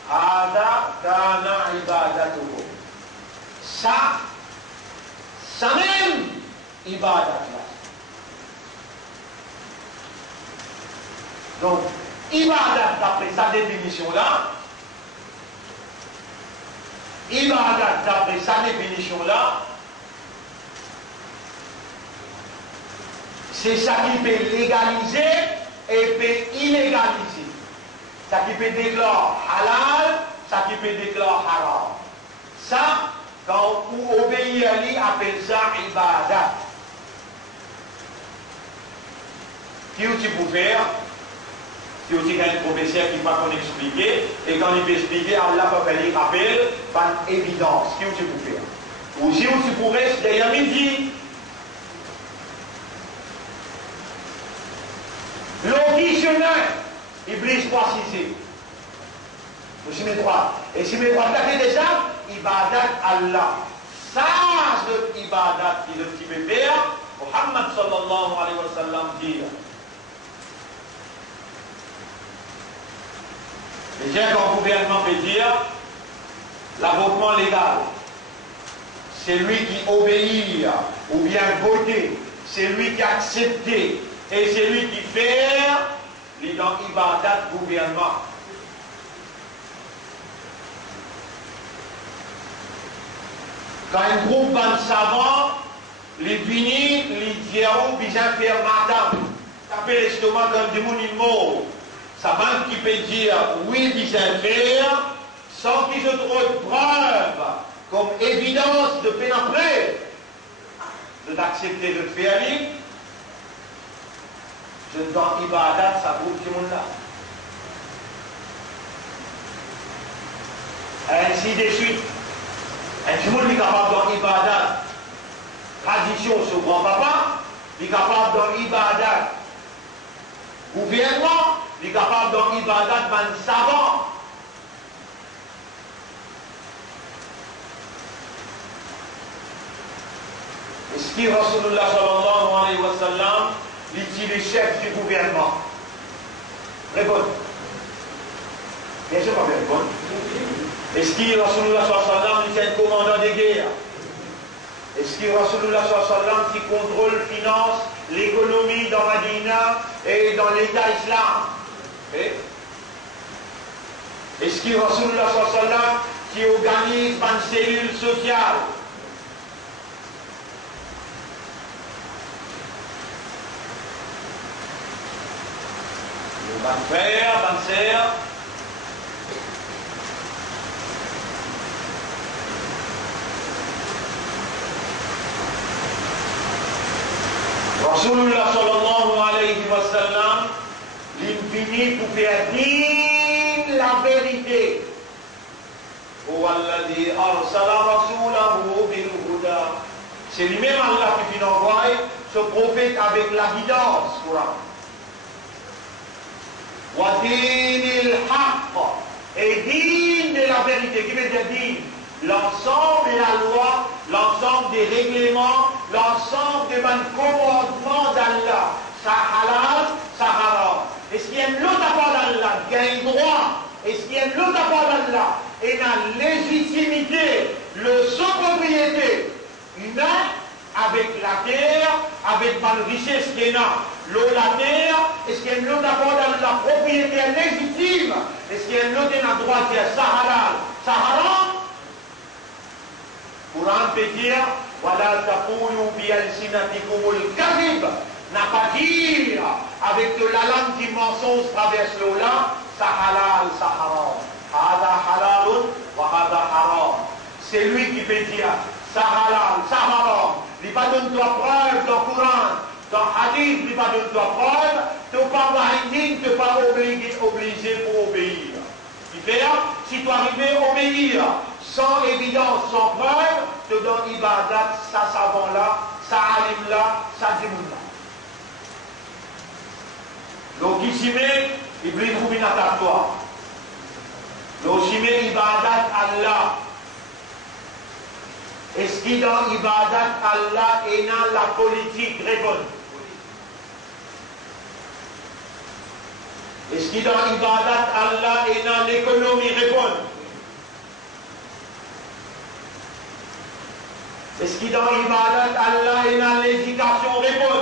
Hada kana ibadatuhu. Ça même ibadat là. Donc, ibadat d'après sa définition là, ibadat d'après sa définition là, c'est ça qui peut légaliser et peut illégaliser. Ça qui peut déclarer halal, ça qui peut déclarer haram. Ça, quand on obéit à lui, appelle ça ibadat. Qui tu peux faire? Si aussi un professeur qui va qu'on expliquer, et quand il peut expliquer, Allah va venir rappel, par évidence. Qui tu peux faire? Aussi, on se pourrait d'ailleurs midi. L'auditionnaire, Iblis précisé. Nous sommes droits. Et si mes droits fait déjà, ibadat Allah. Ça, c'est l'ibadat qui est le petit bébé. Muhammad sallallahu alayhi wa sallam dit. Les gens qu'un gouvernement peut dire, l'avortement légal, c'est lui qui obéit ou bien voter, c'est lui qui accepte et c'est lui qui fait les dans ibadat gouvernement. Quand un groupe de savants, les finis, les diront, bien faire madame, taper l'estomac comme des monument. Savant qui peut dire oui, bien faire, sans qu'il se trouve preuve, comme évidence de pénétrer, de l'accepter, de le faire aller. Je dans ibadat, ça prouve tout le monde là. Ainsi de suite. Et tout le monde est capable dans l'ibadat, tradition sur grand-papa, il est capable dans l'ibadat, gouvernement, il est capable dans l'ibadat, man savant. Et ce qui Rasulullah sallallahu alayhi wa sallam, il dit le chef du gouvernement. Réponds. Bien sûr, pas bien répondre. Est-ce qu'il Rasulullah sallallahu alayhi wa sallam, est un commandant de guerre? Est-ce qu'il Rasulullah sallallahu alayhi wa sallam qui contrôle, finance l'économie dans Medina et dans l'État islam? Est-ce qu'il Rasulullah sallallahu alayhi wa sallam qui organise une cellule sociale? Le banfer, Rasulullah sallallahu alayhi wa sallam, l'infini pour faire dire la vérité. C'est lui-même Allah qui finit envoyer ce prophète avec la guidance. Et digne de la vérité, qui veut dire digne? L'ensemble de la loi, l'ensemble des règlements, l'ensemble des commandements d'Allah. Ça halal, ça haram. Est-ce qu'il y a une autre part d'Allah qui a un droit? Est-ce qu'il y a une autre part d'Allah et la légitimité, le sans-propriété humaine avec la terre, avec ma richesse qui est là, l'eau, la terre? Est-ce qu'il y a une autre part d'Allah, propriété légitime? Est-ce qu'il y a une autre droit qui est ça halal, ça haram? Courant peut dire, voilà, taqulu bi alsinatikumul kadhib, n'a pas dire avec de la langue qui mensonge traverse l'eau là, ça halal, ça haram. Hada halalun wa hada haram. C'est lui qui peut dire, ça halal, ça haram. Il ne va donner toi preuve dans le Coran, dans le hadith, il ne va donner toi preuve, tu ne pas binding, tu ne pas obligé pour obéir. Il fait, si tu arrives à obéir, sans évidence, sans preuve, te donne ibadat, ça savant là, ça alim là, ça dimoun là. Donc ici, il brille pour une attaque toi. Donc ici, ibadat Allah. Est-ce qu'il dans ibadat Allah et dans la politique répond? Est-ce qu'il dans ibadat Allah et dans l'économie répond? Est-ce qu'il dans ibadat Allah et dans l'éducation répond?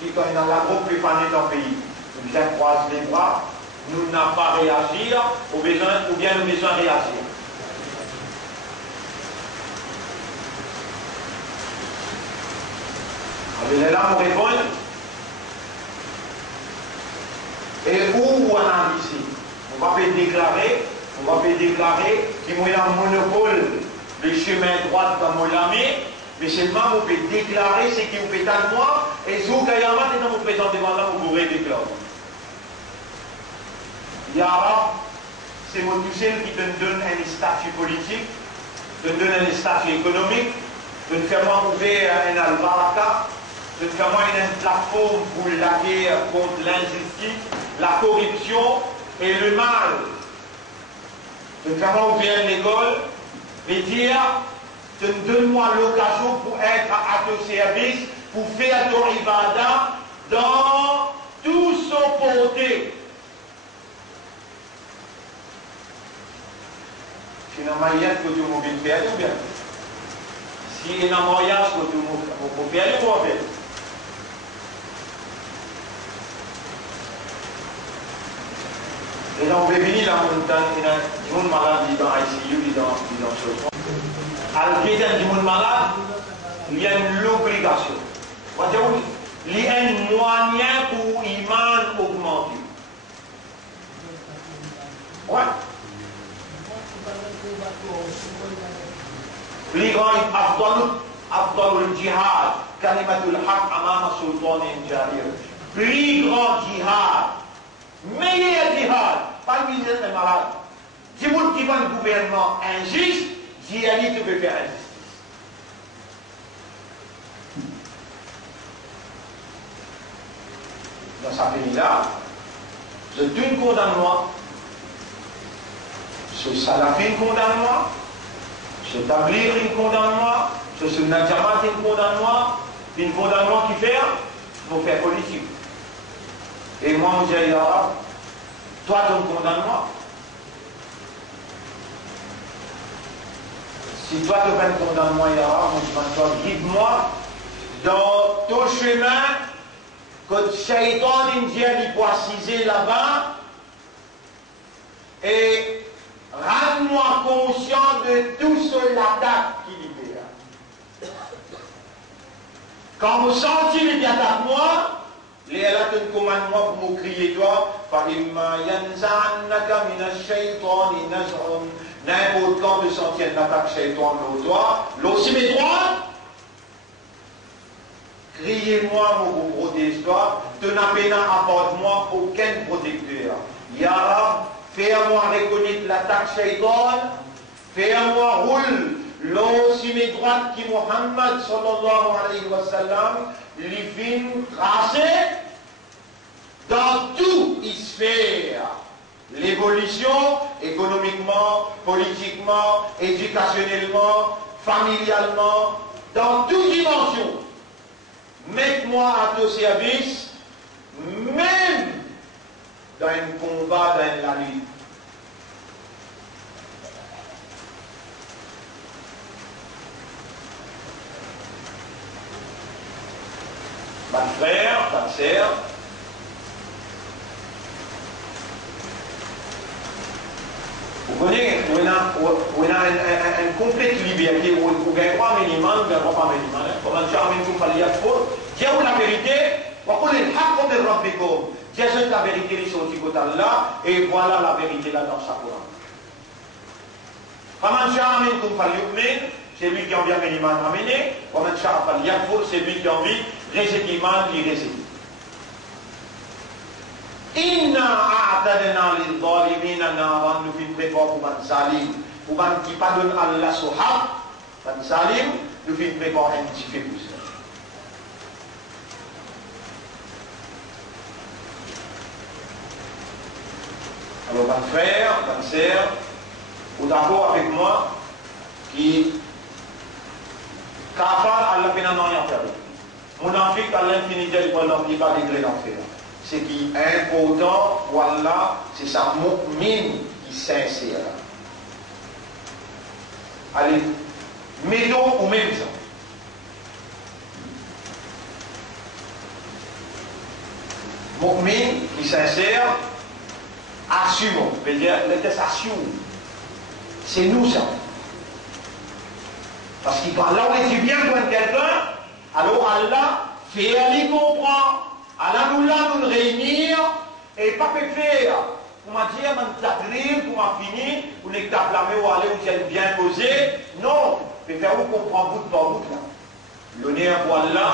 Qui quand dans la groupe plus fanée dans le pays, nous bien croise les bras, nous n'avons pas réagi, ou bien nous besoin réagir. Alors là, on répond. Et où on a ici? On va pas déclarer qu'il y a un monopole des chemins droits dans mon lame, mais seulement on peut déclarer ce qui vous fait à moi, et si vous avez un vous présentez devant là, vous pourrez déclarer. Ya Rab, c'est mon toucher qui te donne un statut politique, te donne un statut économique, te fait ouvrir un albaraka, te fait une plateforme pour la guerre contre l'injustice, la corruption et le mal. Te fait ouvrir une école et dire, donne-moi l'occasion pour être à ton service, pour faire ton ibadah dans tout son porté. Finalement, il y a que tu m'as fait ou bien. Si il y a un mariage que tu m'as fait ou bien. Et donc, on va venir la montagne, il y a du monde malade dans ICU, dans ce point. Alors, il y a du monde malade, il y a l'obligation. Il y a un moyen pour l'iman augmenter. Ouais. Les grands Abdul Jihad, Kalimatul Haq Amama Sultan Jarir. Plus grand jihad, meilleur jihad, pas le ministre des malades. Si vous qui va un gouvernement injuste, djihadiste peut faire injustice. Dans ce pays-là, je te condamne moi. Ce salafin condamne-moi, ce tablir il condamne-moi, ce nadjamat il condamne-moi, il condamne-moi qui fait pour faire politique. Et moi, je dis, toi, tu me condamnes-moi. Si toi, tu fais un condamnement, toi, guide-moi dans ton chemin que le shaitan indien il peut assiser là-bas et rends-moi conscient de tout ce l'attaque qui libère. Quand vous sentez qu'il attaque moi, les Allah te commande moi pour me crier toi, n'importe quand de sentir une attaque shaitan de toi, l'autre mes droits, criez-moi, mon protège-toi, te n'appena apporte-moi aucun protecteur. Ya Rab, fais-moi reconnaître l'attaque shaitan, fais-moi roule l'aussi mes droites qui Muhammad sallallahu alayhi wa sallam, les films tracés dans toute sphère. L'évolution, économiquement, politiquement, éducationnellement, familialement, dans toute dimension. Mets-moi à ton service, même dans un combat, dans la lutte. Pas de frère, pas de sœur. Vous connaissez, on a une complète liberté, où on ne gagne pas minimum, on ne gagne pas minimum. Comment tu as mis tout le monde, Dieu la vérité, Dieu c'est la vérité, les choses qui là, et voilà la vérité là dans sa Coran. Comment tu as mis tout le monde, c'est lui qui a envie de minimum amener, comment tu as mis c'est lui qui a envie de réciter, qui récite. Inna a'tadna lil zalimina naran, nous fin préparer pour man salim, pour man qui pardonne Allah sohab, man salim, nous fin préparer un petit peu plus. Alors, mon frère, ma sœur, vous d'accord avec moi, qui kafar Allah pena non y faire. Mon Afrique à l'infinité, il va n'en pas degré d'enfer. Ce qui est important, voilà, c'est sa mu'min qui sincère. Allez, mettons au même temps. Mu'min qui sincère, assumons. Veut dire, le assume. C'est nous ça. Parce qu'il parle là, on est bien comme quelqu'un, alors Allah fait aller comprendre. Allah nous réunir et pas faire. Pour m'a dire, pour m'a fini, pour les blâmer ou aller où j'ai bien posé. Non, mais faire où comprend bout par bout là. L'honneur pour Allah,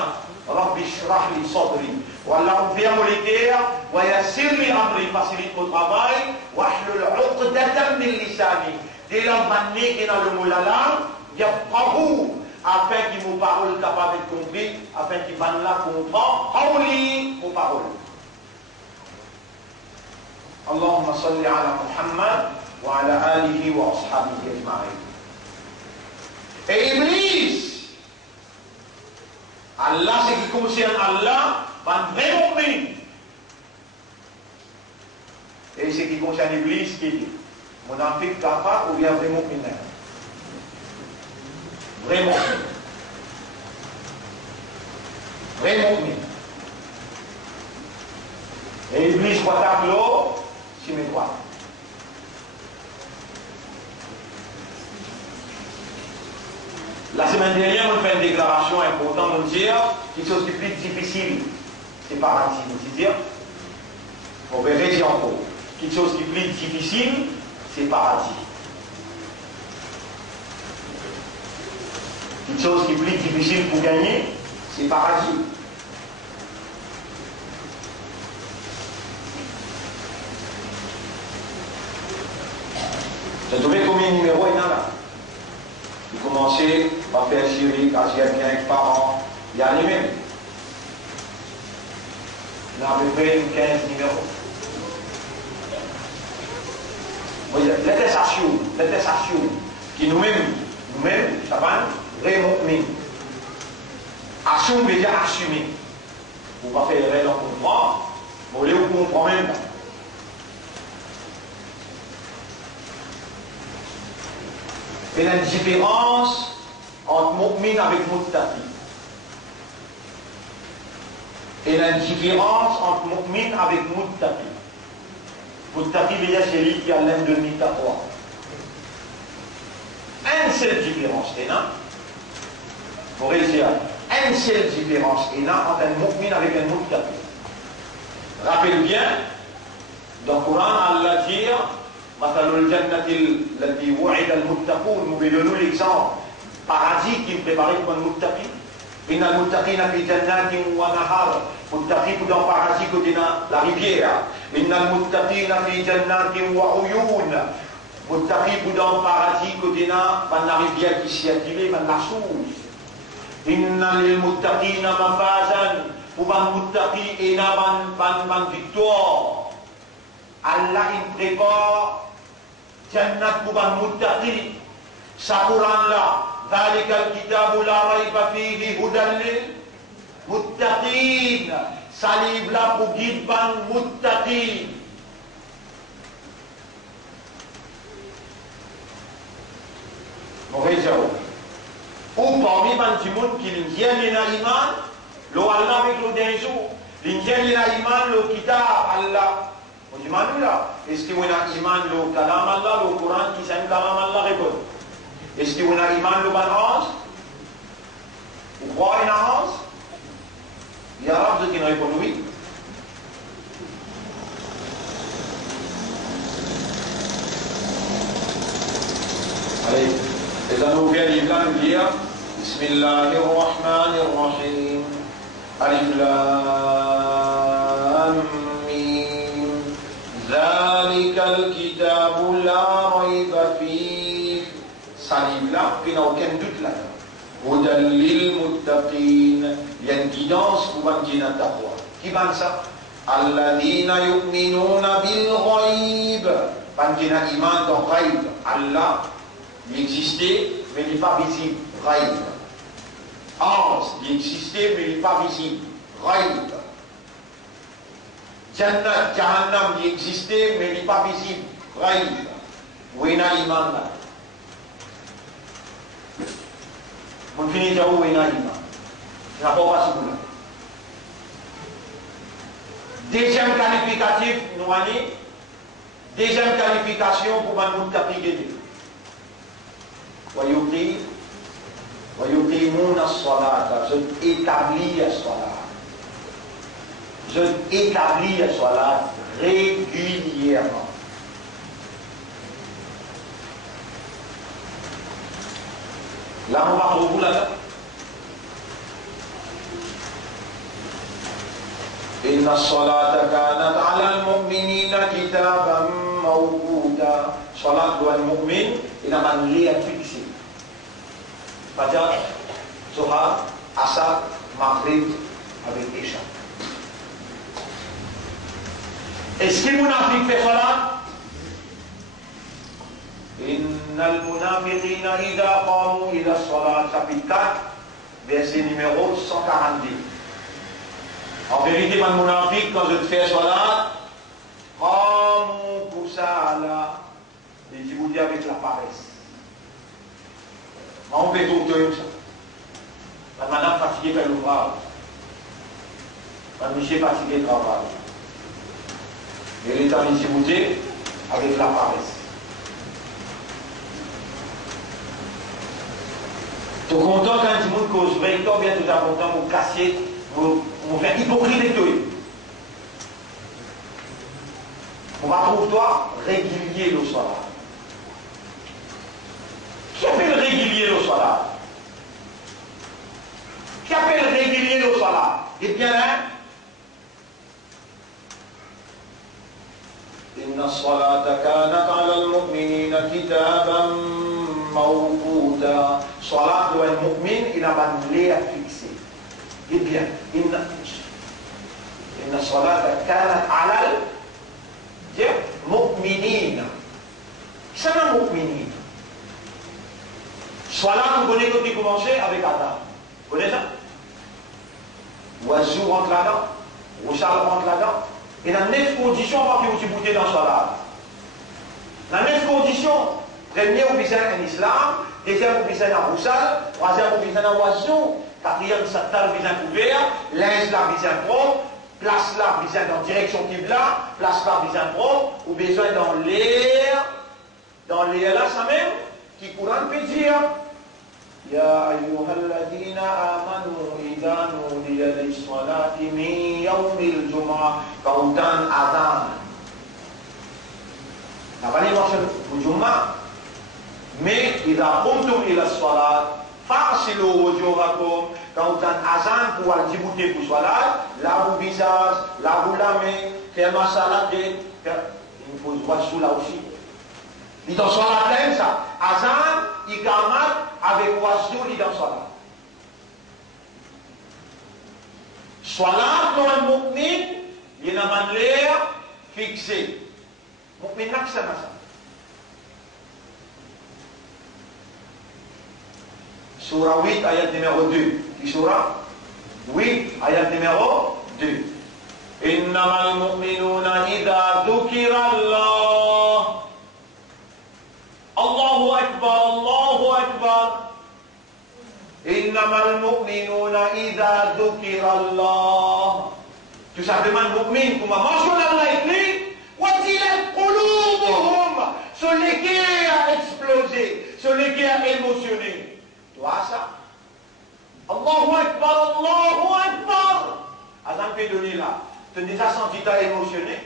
Rabbi shrah li sadri. Wallah, on vient molétaire, ويسر لي أمري, facilite mon travail, واحلل عقدة من لساني, dès l'embané qui est dans le mot la langue, yafqahu, afin qu'il me parole capable de compris, afin qu'il va là comprendre, qawli, aux paroles. Allahumma salli ala Muhammad wa ala alihi wa ashabihi ajma'in. Et Iblis, Allah, ce qui concerne Allah, va vraiment bien. Et ce qui concerne Iblis, qui dit, mon enfant capable ou bien vraiment bien. Vraiment bien. Vraiment bien. Et Iblis va t'appeler, si mes droits. La semaine dernière, on fait une déclaration importante, on dit quelque chose qui est plus difficile, c'est paradis. On dit, on va redire encore, quelque chose qui est plus difficile, c'est paradis. Quelque chose qui est plus difficile pour gagner, c'est paradis. Vous avez trouvé combien de numéros il y en a là? Vous commencez par faire chérie, casier, avec parents, il y a les mêmes. Il y a à peu près 15 numéros. L'attestation, qui nous-mêmes, ça va, vraiment, assume veut dire assumer. Vous ne pouvez pas faire erreur, on comprend, mais vous comprenez même pas. Il y a une différence entre mu'min avec muttaqi. Il y a une différence entre mu'min avec muttaqi. Muttaqi veut dire celui qui a l'aime de taqwa. Une seule différence, c'est non? Vous voyez, une seule différence est là entre un mu'min avec un muttaqi. Rappelez bien, dans le Coran, Allah dit مثل الجنة التي وعد المتقون, nous donnons l'exemple paradis qui est préparé pour un muttaqi. إن المتقين في جنات ونهار, muttaqi pour dans paradis côté la rivière. إن المتقين في جنات وعيون, muttaqi pour dans paradis côté la rivière qui s'y active, la source. إن للمتقين مفازا, pour un muttaqi et ban victoire. Allah il prépare Jannat pour un muttaqi. Sa Quran là, ذلك الكتاب لا ريب فيه هدى للمتقين. Sa livre là pour guide ban muttaqi. Mauvais jawab. Ou parmi ban du monde qui l'ingène et l'iman, lo Allah avec le d'un jour, l'ingène et l'iman, le kitab Allah. Est-ce que vous avez iman le kalam Allah, le Coran qui c'est un kalam Allah répond? Est-ce que vous avez iman le banance? Vous croyez en Hans? Il y a arabe qui répond oui. Allez, et là nous vient l'Iblan nous dire Bismillahirrahmanirrahim. Alif Lam ذلك الكتاب لا ريب فيه. Salib là, il n'y a aucun doute là. هدى للمتقين. Il y a une guidance pour les gens qui taqwa. Qui va ça? الذين يؤمنون بالغيب. Les gens qui iman dans ghaib. Allah, il existait, mais il n'est pas visible. Ghaib. Hans, il existait, mais il n'est pas visible. Ghaib. Jannat, Jahannam, il existait, mais il n'est pas visible. Ghaib. Où est l'iman là? On finit déjà où est l'iman? Je n'ai pas passé pour là. Deuxième qualificatif, nous allons. Deuxième qualification pour un muttaqi guédé. ويقيمون الصلاة. Je établis la salat. Je établis la salat régulièrement. Là, on va retrouver là. إن الصلاة كانت doit être mu'min, il a manié à fixer. C'est-à-dire, Zohar, Asad, Maghrib, avec Isha. Est-ce que Munafiq fait salat? Innal munafiqina idha qamu ila salat, chapitre 4, verset numéro 142. En vérité, man Munafiq, quand je te fais salat, qamu kusala, il dit vous dire avec la paresse. On fait tout le temps. Madame fatiguée fait l'ouvrage. Madame Michel fatigué le travail. Et l'état d'intimider avec la paresse. Tu es content quand tu monde cause vrai, tu bien tout à content pour casser, pour faire hypocrite de toi. On va trouver toi régulier le soir. Qui appelle régulier le soir? Qui appelle régulier le soir? Et bien là, Inna salata kanat ala al-mu'minina kitaban mawquta. Salat doit être mu'min, il a pas de lait à fixer. Et bien, Inna salata kanat ala al-mu'minina. C'est un mu'minin. Salat, vous connaissez quand il commençait avec Adam. Vous connaissez ça? Oiseau rentre là-dedans, Roussal rentre là-dedans. Et dans 9 conditions, on va vous bouter dans Salat. Dans 9 conditions, première, vous visez un islam, deuxième, vous visez un Roussal, troisième, vous visez un oiseau, quatrième, Satan, vous visez un couvert, linge là, vous visez un propre, place là, vous visez dans direction Qibla, place là, vous visez un propre, ou besoin dans l'air là, ça même, qui Coran peut dire. يا أيها الذين آمنوا إذا نودي للصلاة من يوم الجمعة كوتان أذان. نبني وصل الجمعة. Mais إذا قمتم إلى الصلاة فاغسلوا وجوهكم كوتان أذان pour aller débouter pour salat, lavez le visage, lavez la main, faire ma salade. Il faut voir sous là aussi. Il dans salat plein ça. Azan, ikamat avec oiseau, il dans salat. Salat dans le mu'min, il y a un l'air fixé. Mu'min n'a que ça. Surah 8, ayat numéro 2. Qui surah 8, ayat numéro 2. Innamal mu'minuna idha dhukira Allah. Allahu Akbar, Allahu Akbar. Innamal mu'minuna idha dhukira Allah. Tout simplement, le mu'min, comme mentionné Allah écrit, wajilat qulubuhum, celui qui a explosé, celui qui a émotionné. Tu vois ça? Allahu Akbar, Allahu Akbar. Azan fait donner là. Tu as déjà senti ta émotionné?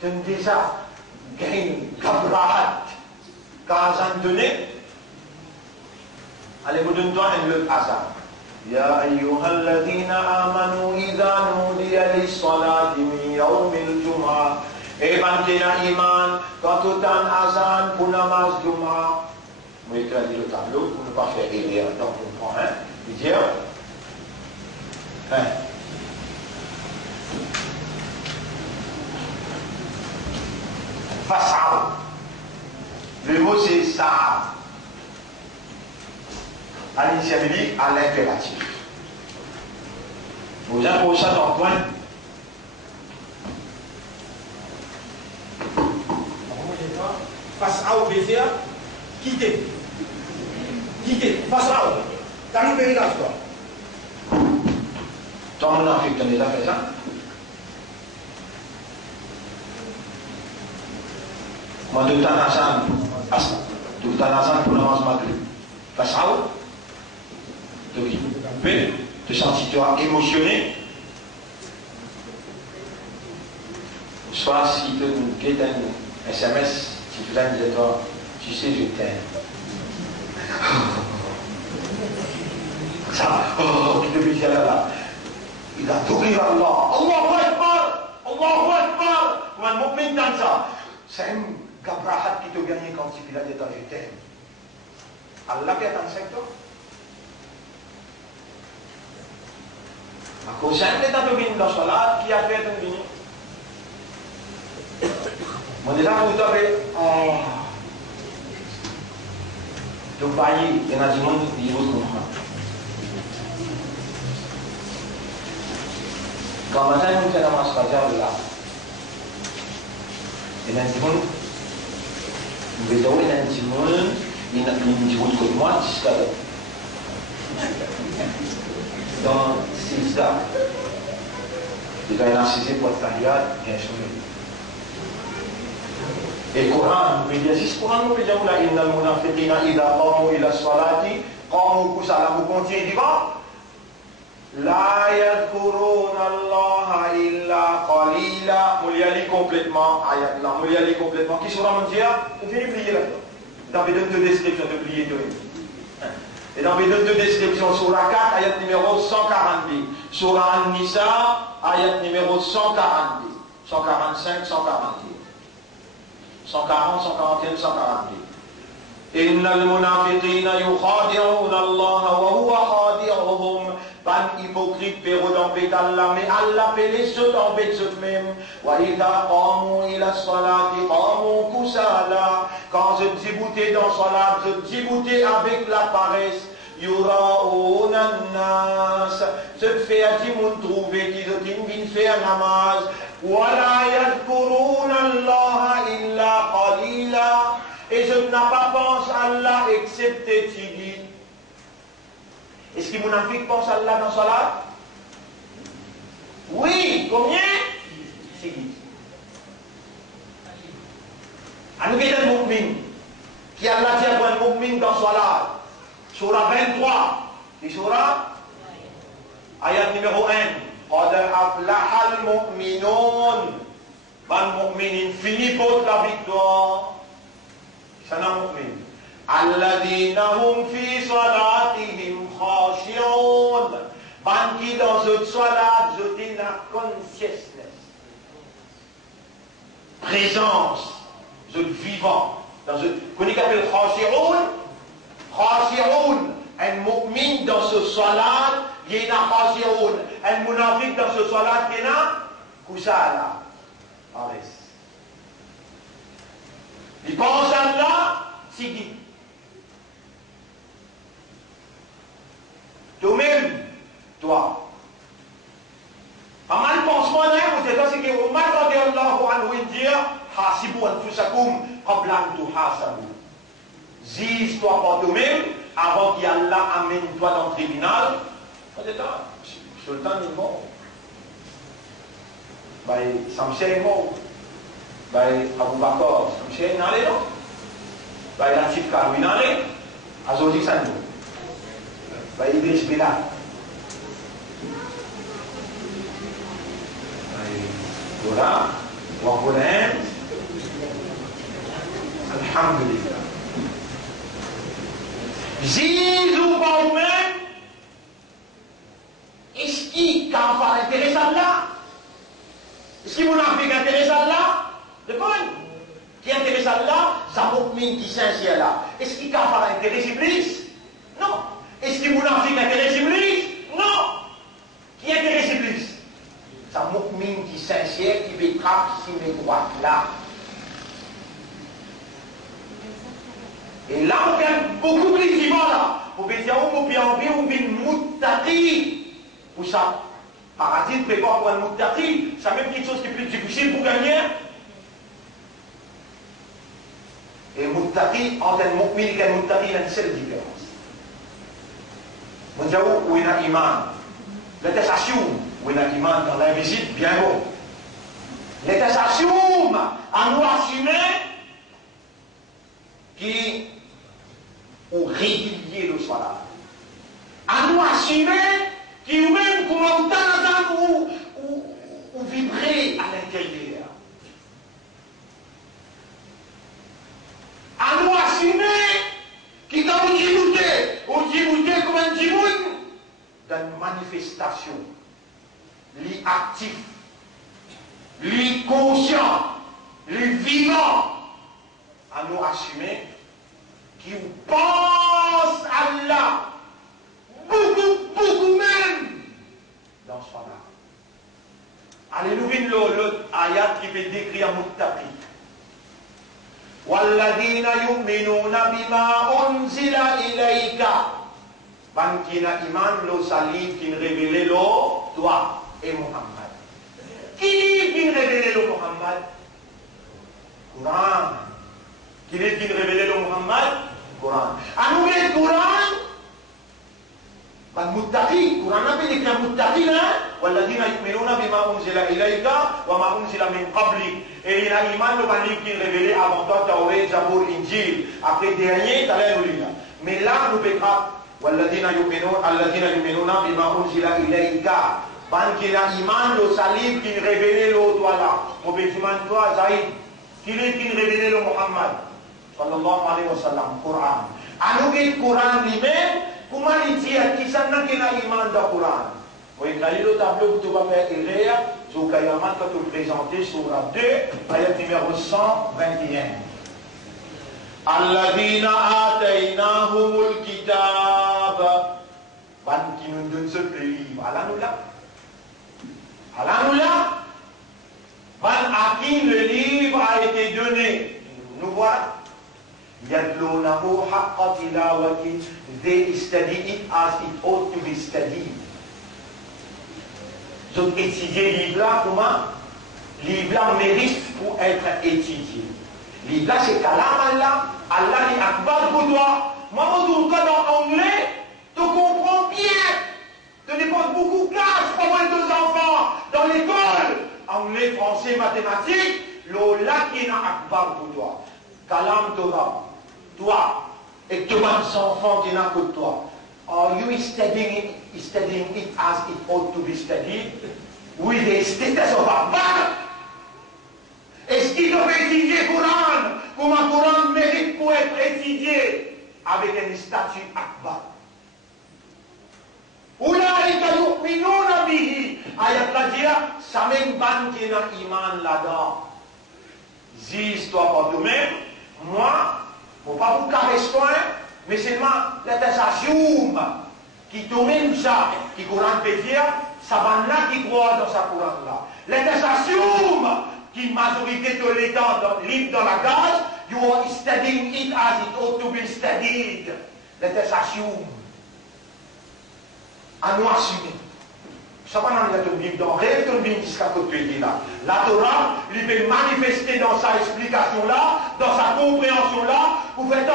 Tu as déjà gagné kabrahat quand Azan donné? Allez, vous donnez-toi un autre Azan. يا أيها الذين آمنوا إذا نودي للصلاة من يوم الجمعة. Et bantena iman quand tu as un azan pour namaz Juma. Vous écrivez le tableau pour ne pas faire erreur. Donc on prend un. Il dit Fas'aw. Le mot c'est sa. À l'initiative, à l'impératif. Vous imposez ça dans le point. Fas'aw veut dire quitter. Quitter. Fas'aw. Dans le pays là, quoi. Toi, mon Afrique, tu as déjà fait ça? Moi, tout en ensemble, tout en ensemble pour l'avance Maghrib. Fas'aw. Te sens-tu émotionné? Soit si tu as un SMS, si tu as dit toi, tu sais, je t'aime. Ça, tu te dis là. Il a tout dit à Allah. Allahu Akbar! Allahu Akbar! Comment mon mu'min dans ça? C'est un Qu'Abraham qui te gagne quand il a dit je t'aime. Allah qui attend 5 ans. À cause d'un état de vie dans Salat qui a fait un vini. Mon déjà vous avez le bailli, il y en a du monde qui vous comprend. Quand matin on fait la masse fajar là, il y en a du monde, vous voyez, il y a du monde, il y a du monde comme moi jusqu'à là. Dans 6 ans, il y a un 6e pour le tahiyat, bien sûr. Et le Coran, nous dit, si le Coran nous dit, inna al-munafiqina idha qamu ila salati, qamu kusala, vous continuez devant, la yadhkuruna Allah illa qalila, nous y allons complètement, ayat là, nous y allons complètement, qui sera mon Dieu, vous venez plier là. Dans les deux descriptions de plier de et dans les deux descriptions, Surah 4, ayat numéro 142, Surah An-Nisa, ayat numéro 142, 145, 142. 140, 141, 142. Innal munafiqina yukhadi'una Allah wa huwa khadi'uhum. Ban hypocrite péro d'embêter Allah, mais Allah fait les ceux d'embêter eux-mêmes. Wa idha qamu ila salati qamu kusala. Quand je déboutais dans salat, je déboutais avec la paresse. Yura'una nas. Je fais à Timoun trouver qu'ils ont une fait un namaz. وَلَا يَذْكُرُونَ اللَّهَ إِلَّا قَلِيلًا. Et je n'ai pas pensé à Allah excepté Tigui. Est-ce que Mounafik pense à Allah dans Salat? Oui, combien? Tigui. Un mu'min qui Allah dit à un mu'min dans Salat. Surah 23. Et Surah ayat numéro 1. قد أفلح المؤمنون. Ban mu'minin fini pour la victoire. C'est un mu'min. الذين هم في صلاتهم خاشعون. Ban qui dans cette salat je dis la consciousness, présence, je vivant. Dans ce qu'on appelle khashi'un. Khashi'un. Un mu'min dans ce salat, il y a khashi'un. Un munafiq dans ce salat, il y a kusala. Paresse. Il pense à Allah, Sigi. Toi-même, toi. Pas mal pensement, vous êtes c'est que Omar radiallahu anhu dit Hasibu anfusakum qabla an tuhasabu. Zise-toi par toi-même avant qu'Allah amène toi dans le tribunal. Sultan est mort. Samsel est mort. Abu Bakr, Samsel est allé non. Latif Karoui est allé. Azodik Sandou. Idriss Bilal. Voilà. Wahoulin. Alhamdulillah. Zizou pas vous-même. Est-ce qui va intéresser Allah? Est-ce qui vous intéresse Allah? Répondez. Qui intéresse Allah? Ça mu'min qui sincère là. Est-ce qui va intéresser Iblis? Non. Est-ce qui vous intéresse Iblis? Non. Qui intéresse Iblis? Ça mu'min qui sincère, qui bétrave, qui met droite là. Et là, on fait beaucoup plus vivant là. Pour dire, on peut enlever, on peut moutati. Pour ça, paradis prépare pour un moutati. C'est même quelque chose qui est plus difficile pour gagner. Et moutati, entre un mu'min et un moutati, il y a une seule différence. On dit où il y a iman. L'état où il y a iman dans l'invisible, bien bon. L'état à nous assumer qui ou régulier le soir. À nous assumer qui ou même comment ou vibrer à l'intérieur. À nous assumer qui quand vous djiboutez comme un djiboun dans une manifestation, li actif, li conscient, li vivant, à nous assumer qui pense à Allah beaucoup même dans ce là. Allez, nous venons l'autre ayat qui veut décrire Muttaqi. وَالَّذِينَ يُؤْمِنُونَ بِمَا أُنزِلَ إِلَيْكَ ban kina iman lo salib kin révélé lo toi et Muhammad. Qui kin révélé lo Muhammad? Quran. Qui kin révélé lo Muhammad? Quran. Anu le Quran ban muttaqi. Quran apa dikira muttaqi lah? Walladzina yu'minuna bima unzila ilayka wa ma unzila min qablik. Et il a iman lo ban kin révélé avant toi Taurat, Zabour, Injil. Après dernier, t'allais nous lire. Mais là nous verra والذين يؤمنون بما أنزل إليك ban kina iman lo salib kin révélé lo toi là mauvais iman toi Zaïd kin révélé lo Muhammad sallallahu alayhi wa sallam Quran anu ke Quran lui-même comment il dit à qui ça n'a kina iman da Quran oui quand le tableau que tu vas faire hier sur Kayamat quand tu le présenter sur la 2 ayat numéro 121 Alladina atainahumul kitab ban qui nous donne ce livre Alhamdulillah ban à qui le livre a été donné nous voilà yatlunahu haqqa tilawati they study it as it ought to be studied donc étudier le livre là comment livre là mérite pour être étudié livre là c'est kalam Allah Allah est akbar pour toi. Moi, en anglais, tu comprends bien. Tu dépenses beaucoup de classes pour avoir deux enfants dans l'école. Anglais, français, mathématiques, l'Ola qui est akbar pour toi. Kalam Torah. Toi, et tous les enfants qui n'ont que toi. Are you studying it as it ought to be studied? With the status of akbar? Est-ce qu'il doit étudier le Coran comme un Coran mérite pour être étudié avec un statut akbar? Oulaïka yu'minuna bihi. Ayat la dire, ça même ban qui est dans iman là-dedans. Dis-toi pas toi-même, moi, faut pas vous caresser toi, mais seulement la tensation qui domine ça, qui Coran peut dire, ça va là qui croit dans sa Coran là. La tensation qui majorité de l'État libre dans la gaz, you are studying it as it ought to be studied. Let us assume. À nous assumer. Ça va dans la Bible, dans rêve de Bible jusqu'à côté là. La Torah lui fait manifester dans sa explication là, dans sa compréhension là, pour faire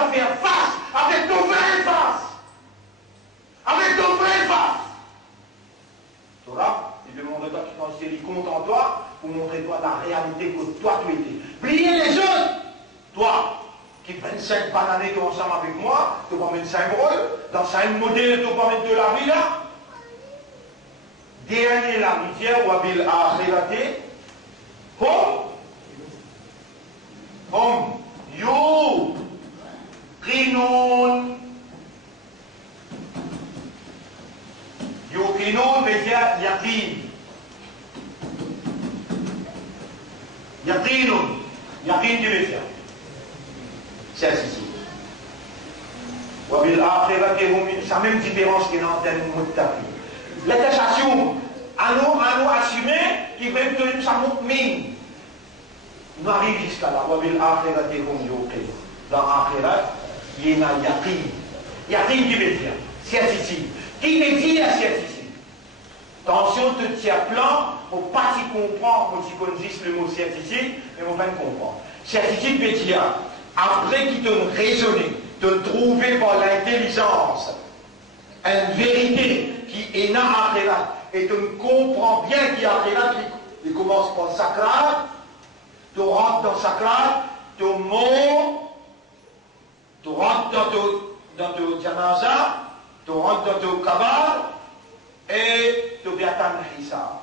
face avec ton vrai face. Avec ton vrai face. Torah, il demande à toi qui quand il compte en toi, pour montrer toi la réalité que toi tu étais. Pliez les autres. Toi, qui 25 années tu es ensemble avec moi, tu vas mettre 5 rôles, dans 5 modèles tu vas mettre de la vie là. Dernier l'amitié, wabil akhirate, hum, you, qinoun. Yuqinun veut dire yaqin. Yaqinun. Yaqin qui veut dire certitude. Wabil akhirati hum, c'est la même différence qu'il y a dans le muttaqi. La tâchation, à nous assumer qui veut que nous sommes mu'min. Nous arrivons jusqu'à là. Wabil akhirati hum yuqin. Dans l'akhirat, il y a yaqin. Yaqin qui veut dire certitude. Qui veut dire certitude? Attention, tu tiens plan, il ne faut pas t'y comprendre, quand tu connais le mot certitude, mais on va le comprendre. Certitude veut dire, après qu'il te raisonner, te trouver par l'intelligence, une vérité qui est dans l'akhirat, et tu comprends bien qu'il y a l'akhirat, il commence par le sakrat, tu rentres dans le sakrat, tu montes, tu rentres dans ton janaza, tu rentres dans ton kabar, et tu vas attendre Hissa.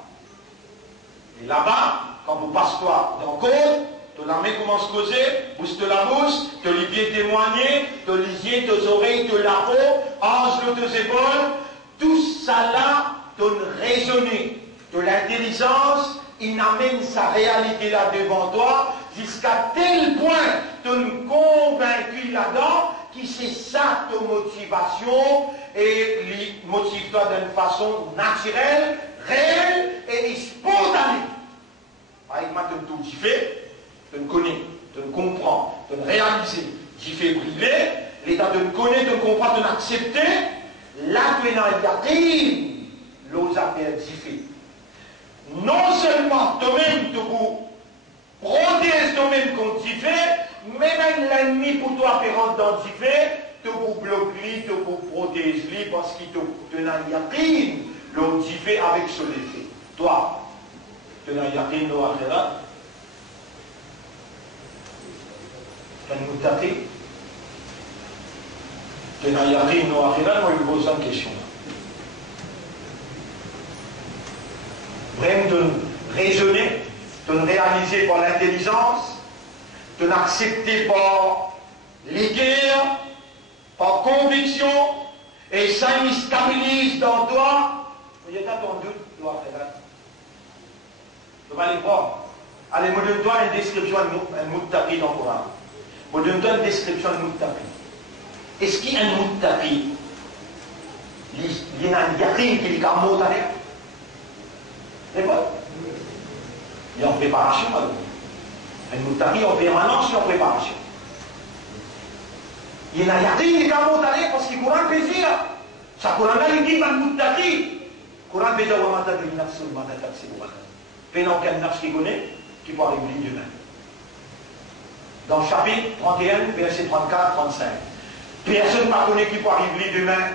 Et là-bas, quand vous passez toi dans le côte, tu la main commence à causer, bouge de la bouche, tu les pieds témoigner, tu les yeux, tes oreilles, tu la peau, ange de tes épaules, tout ça là, tu raisonner, de l'intelligence, il amène sa réalité là devant toi, jusqu'à tel point tu es convaincu là-dedans, qui c'est ça ta motivation, et les motive-toi d'une façon naturelle, réelle et spontanée. Avec moi, tu fais, tu connais, tu comprends, tu réalises, tu fais briller, l'état de connaître, de comprendre, de l'accepter, là tu es dans le yaqin, l'autre appelle fait. Non seulement toi-même tu protèges toi-même contre tu fais, mais même l'ennemi pour toi qui rentre dans tu fais, tu peux bloquer, tu peux protéger parce qu'il te dans le yaqin, l'autre tu fais avec son effet. Toi, tu es dans le yaqin, l'autre akhirat, tu es nous taper. Tu n'as rien dit, moi, je pose une question. Vraiment, de raisonner, de réaliser par l'intelligence, de n'accepter par les guerres, par conviction, et ça il stabilise dans toi. Il y a ton doute, toi, frère. Tu vas aller voir. Allez, me donne-toi une description, un mot de tapis dans le Coran. Me donne-toi une description, un mot de tapis. Est-ce qu'il y a un muttaqi? Il y a un yaqin qui est en mot avec? C'est pas? Il est en préparation. Un muttaqi en permanence, en préparation. Il y a un yaqin qui est en mot avec parce qu'il court un plaisir. Ça court un il dit un muttaqi. Courant un plaisir, on va m'attendre une nafs, on va m'attendre c'est bon. Mais non, aucun nafs qui connaît, qui peut arriver demain. Dans le chapitre 31, verset 34, 35. Personne ne connaît qui peut arriver demain.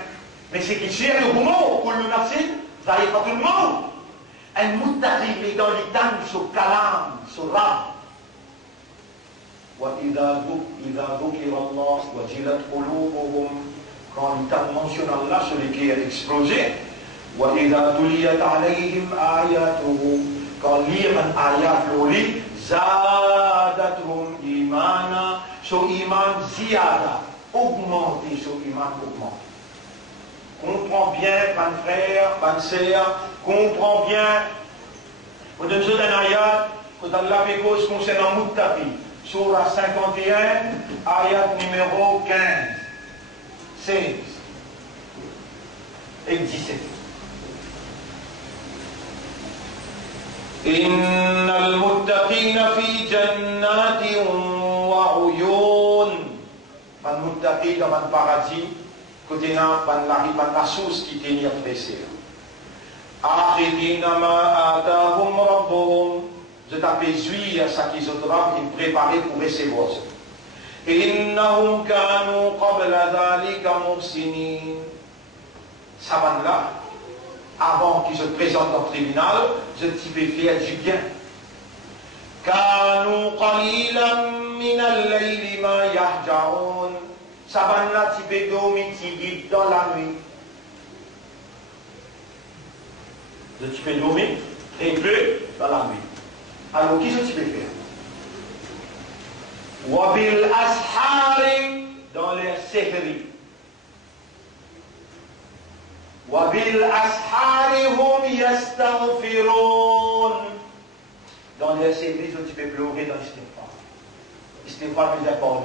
Mais c'est qui sert le boulot pour le nafsin, ça y est pas tout le monde. Un muttaqi est dans l'état sur kalam, sur rab. وَإِذَا ذُكِرَ اللَّهُ وَجِلَتْ قُلُوبُهُم. Quand l'état mentionne Allah sur les qui est explosé. وَإِذَا تُلِيَتْ عَلَيْهِمْ آيَاتُهُ. Quand lire un ayat l'oli, زَادَتْهُمْ إِيمَانًا. So iman ziyada. Augmenter sur iman, augmenter. Comprends bien, mon frère, ma sœur, comprends bien. Vous donnez un ayat, quand Allah fait cause concernant Muttaqi, Surah 51, ayat numéro 15, 16 et 17. إن المتقين في جنات وعيون. Man muttaqi dans un paradis, côté la source qui tenir plaisir. Akhidina ma atahum rabbuhum. Je t'appelle juillet ça qu'ils ont préparé pour recevoir ça. Innahum kanu qabla dhalika muhsinin. Ça là, avant qu'ils se présentent au tribunal, je t'y fais faire du bien. كانوا قليلا من الليل ما يهجعون. Sabana tu peux dormir dans la nuit. Tu peux dormir un peu dans la nuit. Alors qu'est-ce que tu peux faire? Wabil ashari dans les sehri. Wabil ashari hum yastaghfirun. Dans les services où tu peux pleurer dans l'istighfar. L'istighfar nous apporte.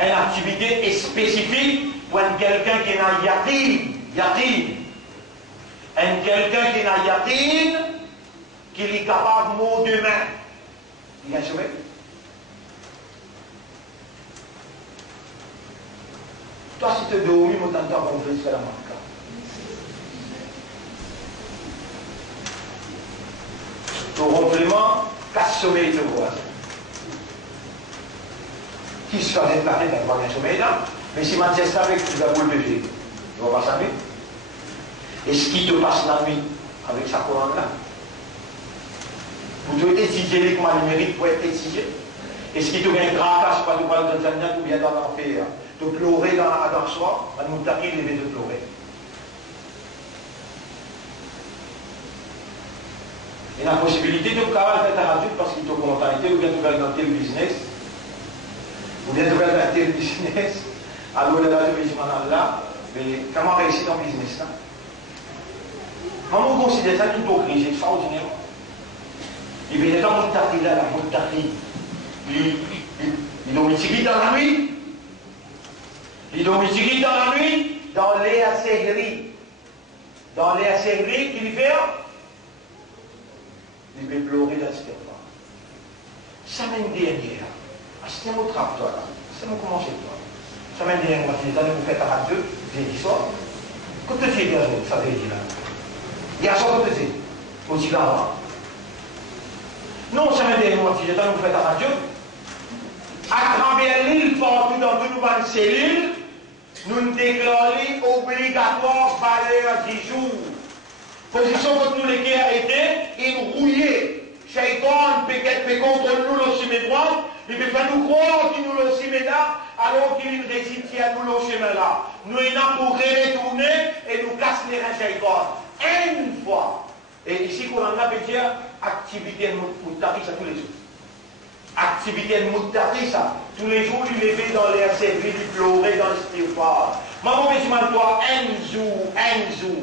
Une activité spécifique pour quelqu'un qui n'a yaqin. Quelqu'un qui n'a yaqin, qui est capable de mot demain. Il a joué. Toi, si tu dormis, tu t'entends qu'on fait la marque. Ton ronflement casse sommeil de voix. Qui se fait la tête d'avoir un sommeil là, mais si Manchester avec tu vas boule de vie, tu vas pas savoir. Est-ce qu'il te passe la nuit avec sa couronne là? Vous devez étudier les comment il mérite pour être étudié. Est-ce qu'il te vient un tracasse pas de parler de Tanzanie ou bien dans l'enfer? De pleurer dans la soir, on nous taquine les de pleurer. Il y a la possibilité de travailler à la radio parce qu'il te contenté, ou bien de faire dans tel business, ou bien de faire dans tel business, alors la radio est là, mais comment réussir dans le business là? Comment on considère ça tout au crise, extraordinaire? Il y a des gens qui ont là, la montée. Il domicile dans la nuit. Il domicile dans la nuit, dans les asségeries. Dans les asségeries, qu'il fait, il peut pleurer dans ce temps. Semaine dernière, c'était mon travail, toi là. C'est mon commencé, toi. Semaine dernière, moi, je vous faites à radio, j'ai dit ça. Qu'est-ce que tu dis, ça veut dire là? Il y a ça que tu dis. Aussi là, non, semaine dernière, moi, je vous faites à radio. À travers l'île, partout dans toutes nos cellules, nous déclarons obligatoire valeur 10 jours. Position que nous les a été, il rouillait. Shaitan peut contrôler nous le chemin droit, il peut faire nous croire qu'il nous le chemin là, alors qu'il réside à nous le chemin là. Nous sommes pour retourner et nous casser les reins Shaitan. Une fois. Et ici, qu'on a peut dire activité de Moutari, ça tous les jours. Activité de Moutari, ça. Tous les jours, il lever dans l'air servi, il pleurer dans le stéphane. Maman, je me toi, un jour.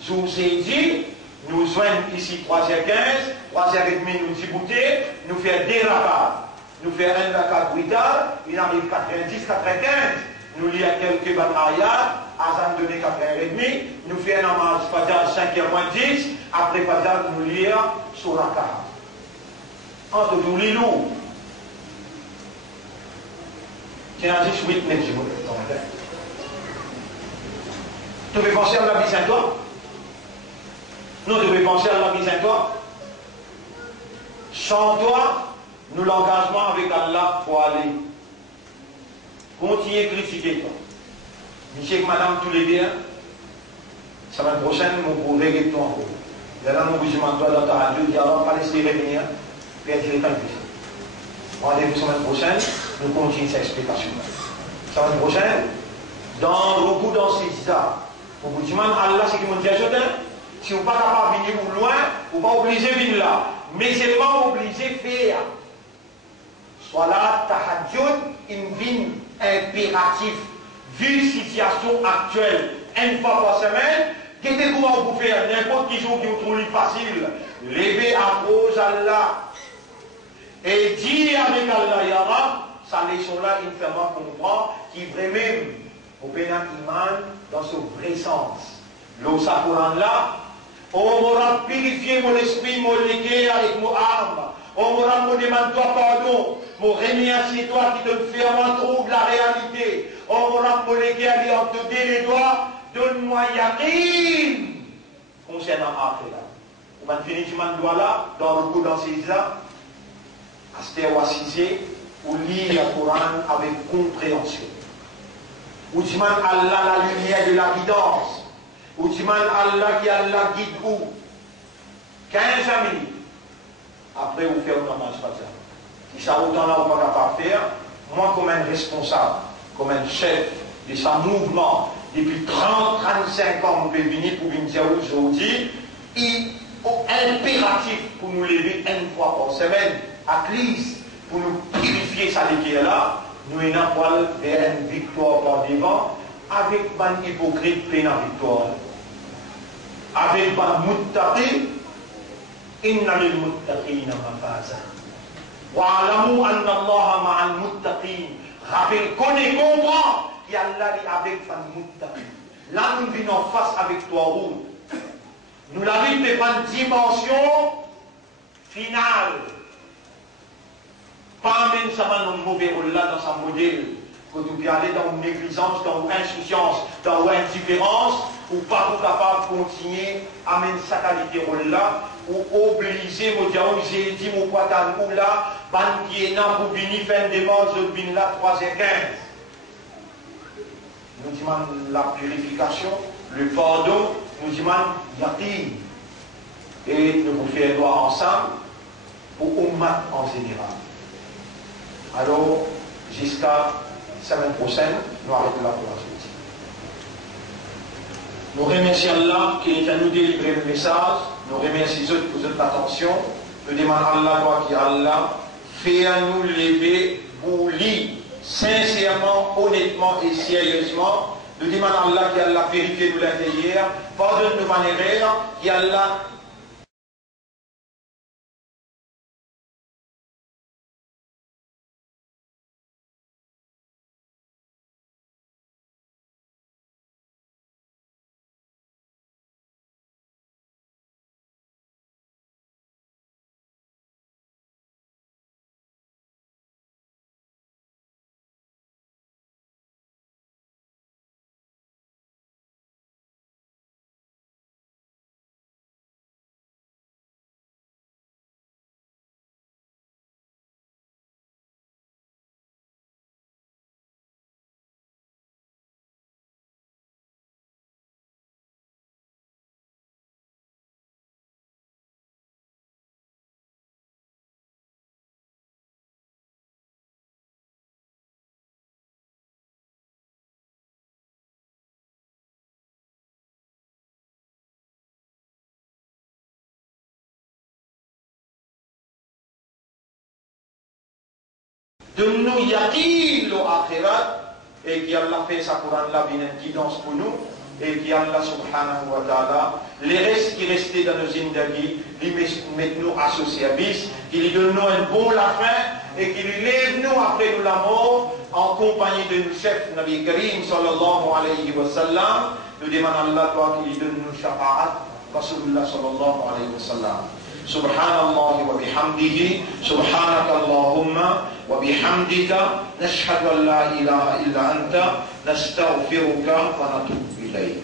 Jour, c'est dit. Nous joignons ici 3h15, 3h30 nous débouter, nous faisons des rakas. Nous faisons un rakat brutal, il arrive 90, 95. Nous lisons quelques batailles, Azan donné 4h30, nous faisons un namaz Fajr 5h10, après Fajr nous lisons sur rakat. Entre nous lisons. Tiens, 18 minutes, je vous le dis. Tu veux penser à la vie Saint-Toi? Nous devons penser à la mise en toi. Sans toi, nous l'engagement avec Allah pour aller. Continuez à critiquer toi. Monsieur et madame, tous les deux, semaine prochaine, nous pourrons régler toi encore. Là, nous vous demandons dans ta radio, dire alors, pas laisser revenir, puis être les temps plus. Rendez-vous semaine prochaine, nous continuons cette explication. Semaine prochaine, dans beaucoup dans ces états, vous vous demandez Allah, c'est qui m'a dit à jeter. Si vous n'êtes pas capable de venir ou loin, vous n'êtes pas obligé de venir là. Mais c'est pas obligé de faire. Soit là, tahajjud, une vie impérative. Vu la situation actuelle, une fois par semaine, qu'est-ce que vous pouvez faire? N'importe qui jour qui vous trouve facile. Levez à cause Allah. Et dire avec Allah, Ya Rab, sa leçon-là, il fait vraiment comprendre qu'il vraiment, au pénal iman, dans ce vrai sens. L'eau Quran là, on m'aura purifié mon esprit, mon légué avec mon âme. On m'aura demandé toi pardon. Mon remercier toi qui te fait un trouble la réalité. On m'aura légué à lui en te donner les doigts. Donne-moi yakin. Concernant Akhira. On va finir ce doigt là, dans le coup dans ces là. Aster ou assisé, ou lire le Coran avec compréhension. Ou tu Allah la lumière de la guidance. Ou tu demandes Allah qui Allah guide où 15 minutes. Après, vous faites un namaz Fajr. Si ça autant là, vous n'êtes pas capable de faire, moi, comme un responsable, comme un chef de ce mouvement, depuis 30-35 ans, vous pouvez venir pour venir dire aujourd'hui, il est impératif pour nous lever une fois par semaine, à least, pour nous purifier ça qui est là, nous avons vers une victoire par devant. Avec une hypocrite pleine en victoire. Avec une muttaqi, inna lil muttaqina mafaza. Wa alamu anna Allah ma'al muttaqin. Rappel, connais, comprends qu'il y a Allah avec une muttaqi. Là, nous venons en face avec toi, où nous l'avons fait une dimension finale. Pas même ça va nous mauvais rôle là dans sa modèle. Que vous pouvez aller dans une négligence, dans une insouciance, dans une indifférence, ou pas capable de continuer à mener sa qualité rôle-là, ou obligé, moi j'ai dit, mon poitan ou là, ban qui est là pour venir faire des morts, je viens là 3h15. Nous demandons la purification, le pardon, nous demandons yaqin. Et nous vous faisons droit ensemble pour Ummat en général. Alors, jusqu'à semaine prochaine, nous arrêtons là pour la suite. Nous remercions Allah qui a nous délivré le message. Nous remercions les autres pour votre attention. Nous demandons à Allah qui Allah fait à nous lever pour lui sincèrement, honnêtement et sérieusement. Nous demandons à Allah qui Allah vérifie nous l'intérieur. Pardonne-nous mon erreur. Qui Allah donne-nous yaqin l'akhirat, et qui Allah fait sa Coran là, une guidance pour nous, et qui Allah subhanahu wa ta'ala, les restes qui restaient dans nos zindagi, les mettent-nous à son service, qui lui donne-nous un bon la fin, et qui lui lève-nous après nous la mort, en compagnie de nos chefs, Nabi Karim sallallahu alayhi wa sallam. Nous demandons Allah, toi, qui lui donne-nous shafa'at, Rasulullah sallallahu alayhi wa sallam. Subhanallah wa bihamdihi, subhanaka Allahumma wa bihamdika, nashhadu an la ilaha illa anta, nastaghfiruka wa natubu ilayk.